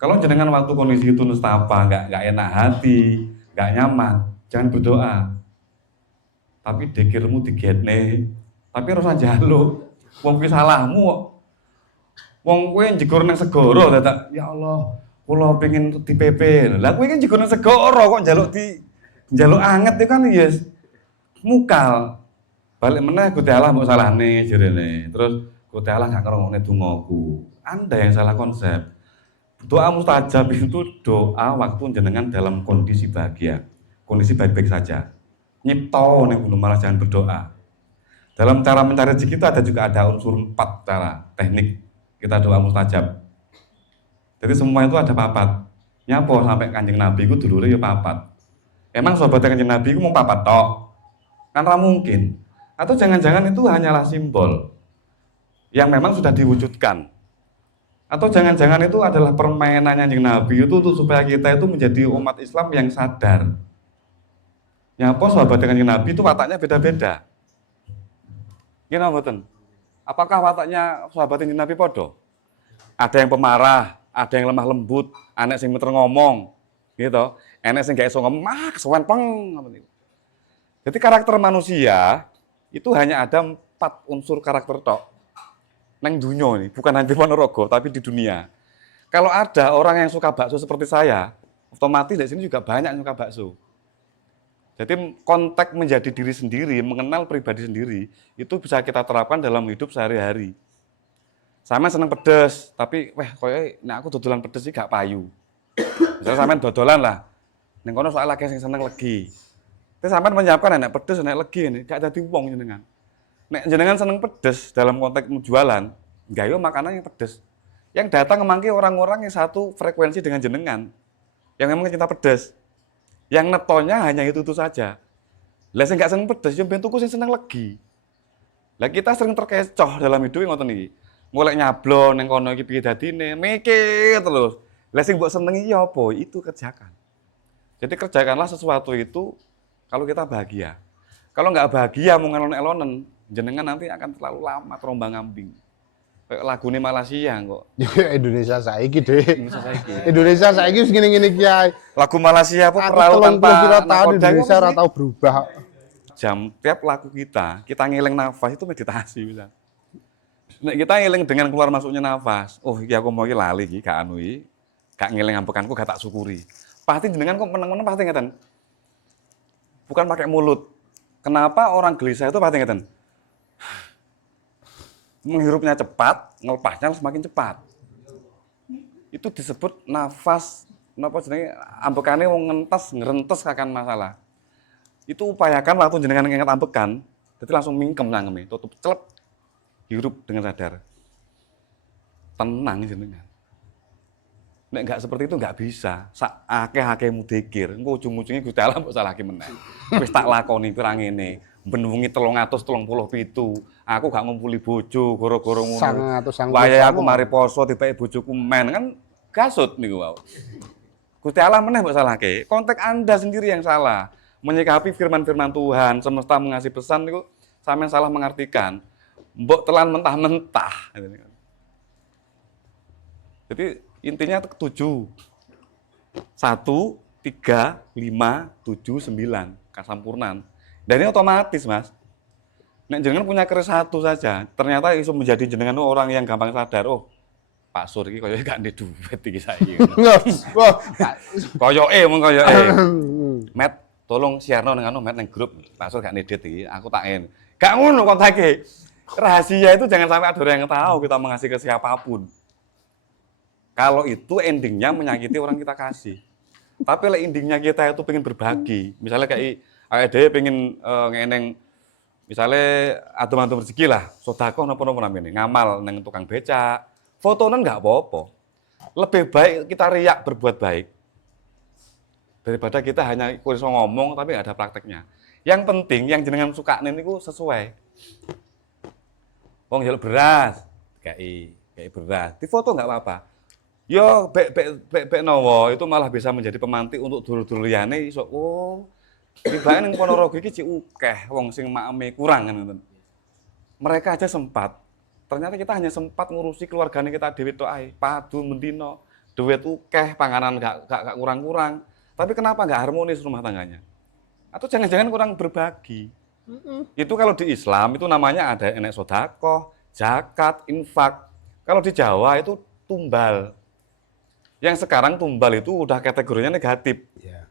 Kalau jenengan waktu kondisi itu nestapa, nggak enak hati, nggak nyaman, jangan berdoa. Tapi dikirmu digetne, tapi rasa njaluk. Wong kuwi salahmu kok. Wong kuwi njegur nang segara dadak, ya Allah, kula pengin dipepe. Lah kuwi kan njegur nang segara kok njaluk anget itu kan ya mukal. Balik meneh Gusti Allah mbok salahne jerene. Terus Gusti Allah gak ngrungokne dongaku. Anda yang salah konsep. Doa mustajab itu doa waktu jenengan dalam kondisi bahagia, kondisi baik-baik saja. nyipto nih belum malah jangan berdoa. Dalam cara mencari rezeki itu ada unsur 4 cara teknik kita doa mustajab. Jadi semua itu ada papat. Nyapa sampai Kanjeng Nabi itu dulure ya papat. Emang sahabat Kanjeng Nabi itu mau papat tok? Kan ra mungkin. Atau jangan-jangan itu hanyalah simbol yang memang sudah diwujudkan. Atau jangan-jangan itu adalah permainan Kanjeng Nabi itu untuk supaya kita itu menjadi umat Islam yang sadar. Nyapa sahabat Kanjeng Nabi itu wataknya beda-beda. Gimana mboten? Apakah wataknya sahabat Kanjeng Nabi podo? Ada yang pemarah, ada yang lemah lembut, anak sing meter ngomong, gitu. Enek sing gak iso ngomong, kesuwen peng. Jadi karakter manusia itu hanya ada 4 unsur karakter tok. Nang dunia nih, bukan hanya di Ponorogo, tapi di dunia. Kalau ada orang yang suka bakso seperti saya, otomatis di sini juga banyak yang suka bakso. Jadi konteks menjadi diri sendiri, mengenal pribadi sendiri, itu bisa kita terapkan dalam hidup sehari-hari. Sama seneng pedes, tapi nek aku dodolan pedes sih gak payu. Misalnya sampean dodolan lah, ning kono soal lagi sing seneng legi. Tapi sampean menyiapkan enak pedes, enak legi ini, gak dadi wong jenengan. Nek jenengan seneng pedes dalam konteks jualan, gayo makanan yang pedes. Yang datang mangke orang-orang yang satu frekuensi dengan jenengan, yang memang cinta pedes. Yang netonya hanya itu saja. Lah sing gak seneng pedes, yo ben tuku sing seneng legi. Lah kita sering terkecoh dalam hidup ngoten iki. Golek nyablon ning kono iki piye dadine, mikir terus. Lah sing mbok senengi ya apa? Itu kerjakan. Jadi kerjakanlah sesuatu itu kalau kita bahagia. Kalau nggak bahagia mau ngelon-elonen, jenengan nanti akan terlalu lama terombang-ambing. Kayak lagune Malaysia kok. Indonesia saiki, Dik. Indonesia saiki. Indonesia saiki wis ngene-ngene kiai. Lagu Malaysia apa Aku perahu 30 tanpa tahun nakoda Indonesia itu ora mesti tau berubah. jam tiap lagu kita ngiling nafas itu meditasi bisa. Nek kita ngiling dengan keluar masuknya nafas, oh iki aku mau iki lali iki gak anu iki, gak ngiling ambekanku gak tak syukuri. Pasti jenengan kok meneng-meneng pasti ngeten. Bukan pakai mulut. Kenapa orang gelisah itu pasti ngeten? Menghirupnya cepat, ngelepasnya semakin cepat. Itu disebut nafas, napa jenenge ambekane wong ngentes akan masalah. Itu upayakan waktu jenengan nginget ambekan, jadi langsung mingkem nangeme, tutup celep. Hirup dengan sadar. Tenang jenengan. Nek enggak seperti itu enggak bisa. Sak akeh-akeh mudikir, engko ujung-ujunge Gusti Allah mbok salahke meneh. Wis tak lakoni pirang ngene. Ben wengi 337. Aku gak ngumpuli bojo gara-gara ngono. 900 Wayahe aku mari poso tibake bojoku men kan gasut niku wae. Gusti Allah meneh mbok salahke. Konteks Anda sendiri yang salah. Menyikapi firman-firman Tuhan semesta mengasih pesan niku sampean salah mengartikan. Mbok telan mentah-mentah. Jadi intinya 7. 1, 3, 5, 7, 9. Kasampurnan. Dan ini otomatis, Mas. Nek jenengan punya keris 1 saja, ternyata iso menjadi jenengan orang yang gampang sadar. Oh, Pak Sur iki koyoke gak ndek duit iki saiki. Wah. Koyoke mung koyoke. Met, tolong siarno nang anu Met nang grup. Pak Sur gak ndek duit iki, aku taken. Gak ngono kontake. Rahasia itu jangan sampai ada orang yang tahu kita mengasih ke siapapun. Kalau itu endingnya menyakiti orang kita kasih. Tapi lah endingnya kita itu pengen berbagi. Misalnya kayak dia pengen ngeneng, misalnya adem-adem rezeki lah, sodakoh nopo-nopo namanya, ngamal neng tukang becak, fotonan nggak apa-apa. Lebih baik kita riak berbuat baik daripada kita hanya iso ngomong tapi nggak ada prakteknya. Yang penting yang jenengan suka niku sesuai. Wong njaluk beras, kayak beras. Di foto nggak apa-apa. Yo, bek nowo itu malah bisa menjadi pemantik untuk dulur-dulur liyane iso. Oh, tibane ning Ponorogo iki ukeh wong sing makeme kurang kan ngoten. Mereka aja sempat. Ternyata kita hanya sempat ngurusi keluargane kita dhewe tok ae. Padu mendino, duit ukeh, panganan gak kurang-kurang. Tapi kenapa nggak harmonis rumah tangganya? Atau jangan-jangan kurang berbagi? Itu kalau di Islam itu namanya ada enek sodakoh, zakat, infak. Kalau di Jawa itu tumbal. Yang sekarang tumbal itu udah kategorinya negatif. Ya.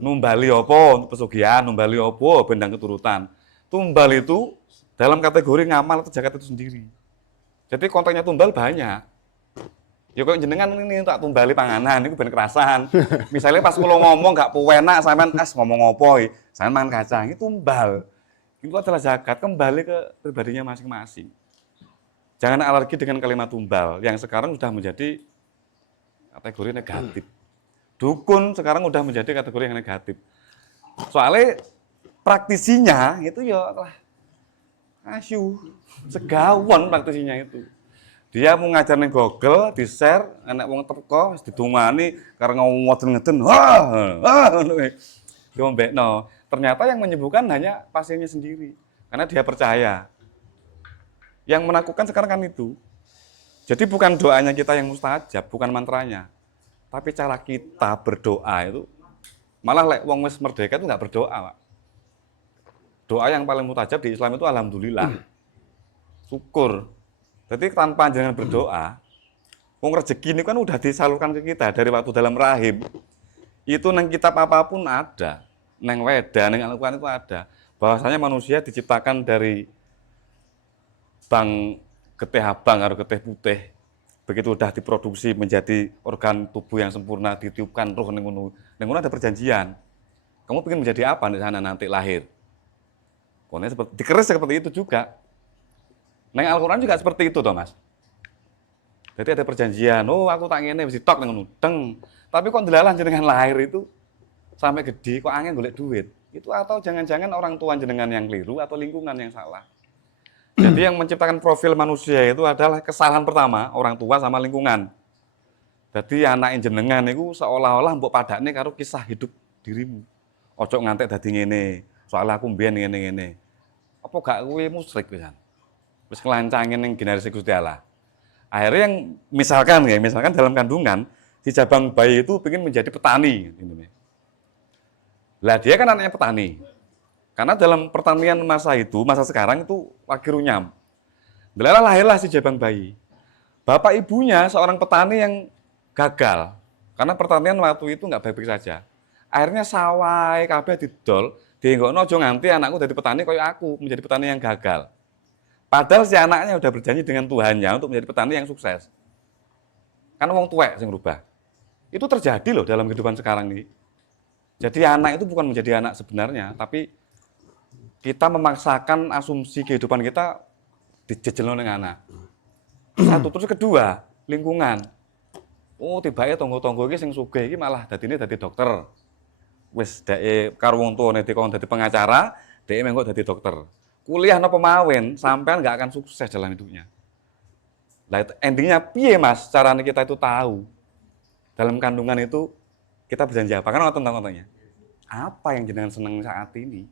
Numbali apa untuk pesugihan, numbali apa bendang keturutan. Tumbal itu dalam kategori ngamal atau zakat itu sendiri. Jadi kontennya tumbal banyak. Ya kok jenengan ini tak tumbali panganan niku ben kerasan. Misalnya pas kula ngomong gak penak sampean ngomong opo iki? Sampean mangan kacang itu tumbal. Itu adalah zakat kembali ke pribadinya masing-masing. Jangan alergi dengan kalimat tumbal yang sekarang sudah menjadi kategori negatif. Dukun sekarang sudah menjadi kategori yang negatif. Soalnya praktisinya itu ya lah asyuh, segawon praktisinya itu. Dia mau ngajar ning Google, di-share, anak wong teko wis didungani karena ngomong-ngeden, diombekno. Ternyata yang menyembuhkan hanya pasiennya sendiri karena dia percaya. Yang menakutkan sekarang kan itu. Jadi bukan doanya kita yang mustajab, bukan mantranya. Tapi cara kita berdoa itu malah lek wong wis merdeka itu enggak berdoa, Pak. Doa yang paling mustajab di Islam itu alhamdulillah. Syukur. Jadi tanpa jangan berdoa, wong rezeki ini kan udah disalurkan ke kita dari waktu dalam rahim. Itu nang kitab apapun ada, nang Weda, nang Al-Qur'an itu ada. Bahwasanya manusia diciptakan dari bang getih abang atau getih putih. Begitu udah diproduksi menjadi organ tubuh yang sempurna, ditiupkan roh nang ngono. Nang ngono ada perjanjian. Kamu ingin menjadi apa di sana nanti lahir? Pokoknya seperti dikeris seperti itu juga. Nang Al-Qur'an juga seperti itu toh, Mas. Jadi ada perjanjian, oh aku tak ngene mesti tok nang ngono. Deng. Tapi kok ndelalah jenengan lahir itu sampai gede kok angin golek duit. Itu atau jangan-jangan orang tua jenengan yang keliru atau lingkungan yang salah. Jadi yang menciptakan profil manusia itu adalah kesalahan pertama orang tua sama lingkungan. Jadi anak jenengan itu seolah-olah mbok padakne karo kisah hidup dirimu. Ojo ngantek dadi ngene, soalnya aku mbiyen ngene-ngene. Apa gak kowe musyrik pisan? Wis kelancangin ning generasi Gusti Allah. Akhirnya yang misalkan dalam kandungan si jabang bayi itu ingin menjadi petani. Lah dia kan anaknya petani. Karena dalam pertanian masa sekarang itu lagi runyam. Lahirlah si jabang bayi. Bapak ibunya seorang petani yang gagal. Karena pertanian waktu itu nggak baik-baik saja. Akhirnya sawah kabeh didol, dienggokno aja nganti anakku jadi petani kayak aku, menjadi petani yang gagal. Padahal si anaknya udah berjanji dengan Tuhannya untuk menjadi petani yang sukses. Karena wong tuwek sing rubah. Itu terjadi loh dalam kehidupan sekarang ini. Jadi anak itu bukan menjadi anak sebenarnya, tapi kita memaksakan asumsi kehidupan kita dijejelno ning anak. Satu, terus kedua, lingkungan. Oh, tibake tangga-tangga iki sing sugih iki malah dadine dadi dokter. Wis dheke karo wong tuane dikon dadi pengacara, dheke mengko dadi dokter. Kuliah napa mawon, sampean nggak akan sukses dalam hidupnya. Lah endingnya piye Mas? Caranya kita itu tahu. Dalam kandungan itu kita berjanji apa? Kan ngoten-ngotennya. Apa yang jenengan seneng saat ini?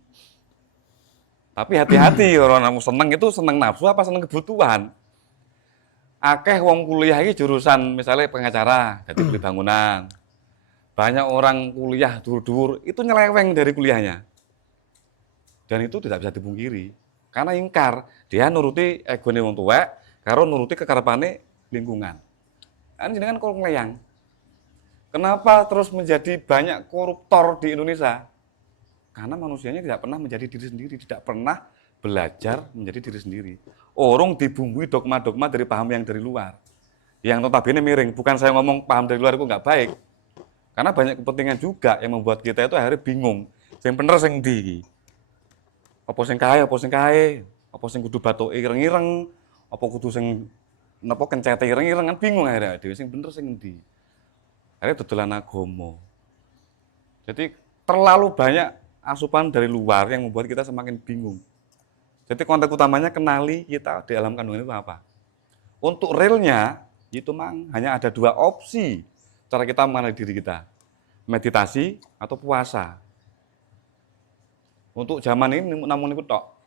Tapi hati-hati orang kamu seneng itu seneng nafsu apa seneng kebutuhan. Akeh wong kuliah iki jurusan misalnya pengacara, jadi beli bangunan. Banyak orang kuliah dur-dur itu nyeleweng dari kuliahnya. Dan itu tidak bisa dipungkiri. Karena ingkar, dia nuruti egone wong tuwek karo nuruti kekarepane lingkungan. Kan jenengan kok ngleyang. Kenapa terus menjadi banyak koruptor di Indonesia? Karena manusianya tidak pernah menjadi diri sendiri, tidak pernah belajar menjadi diri sendiri. Orang dibumbui dogma-dogma dari paham yang dari luar. Yang notabene miring, bukan saya ngomong paham dari luar itu nggak baik. Karena banyak kepentingan juga yang membuat kita itu akhirnya bingung. Yang bener sing ndi? Apa sing kae, apa sing kae? Apa sing kudu bathuke ireng-ireng? Apa kudu sing napa kencete ireng-ireng kan bingung akhirnya dhewe sing bener sing ndi. Akhirnya dodolan agama. Jadi terlalu banyak asupan dari luar yang membuat kita semakin bingung. Jadi konteks utamanya kenali kita di dalam kandungan itu apa. Untuk realnya itu memang hanya ada dua opsi cara kita mengenali diri kita. Meditasi atau puasa. Untuk zaman ini namun itu tok.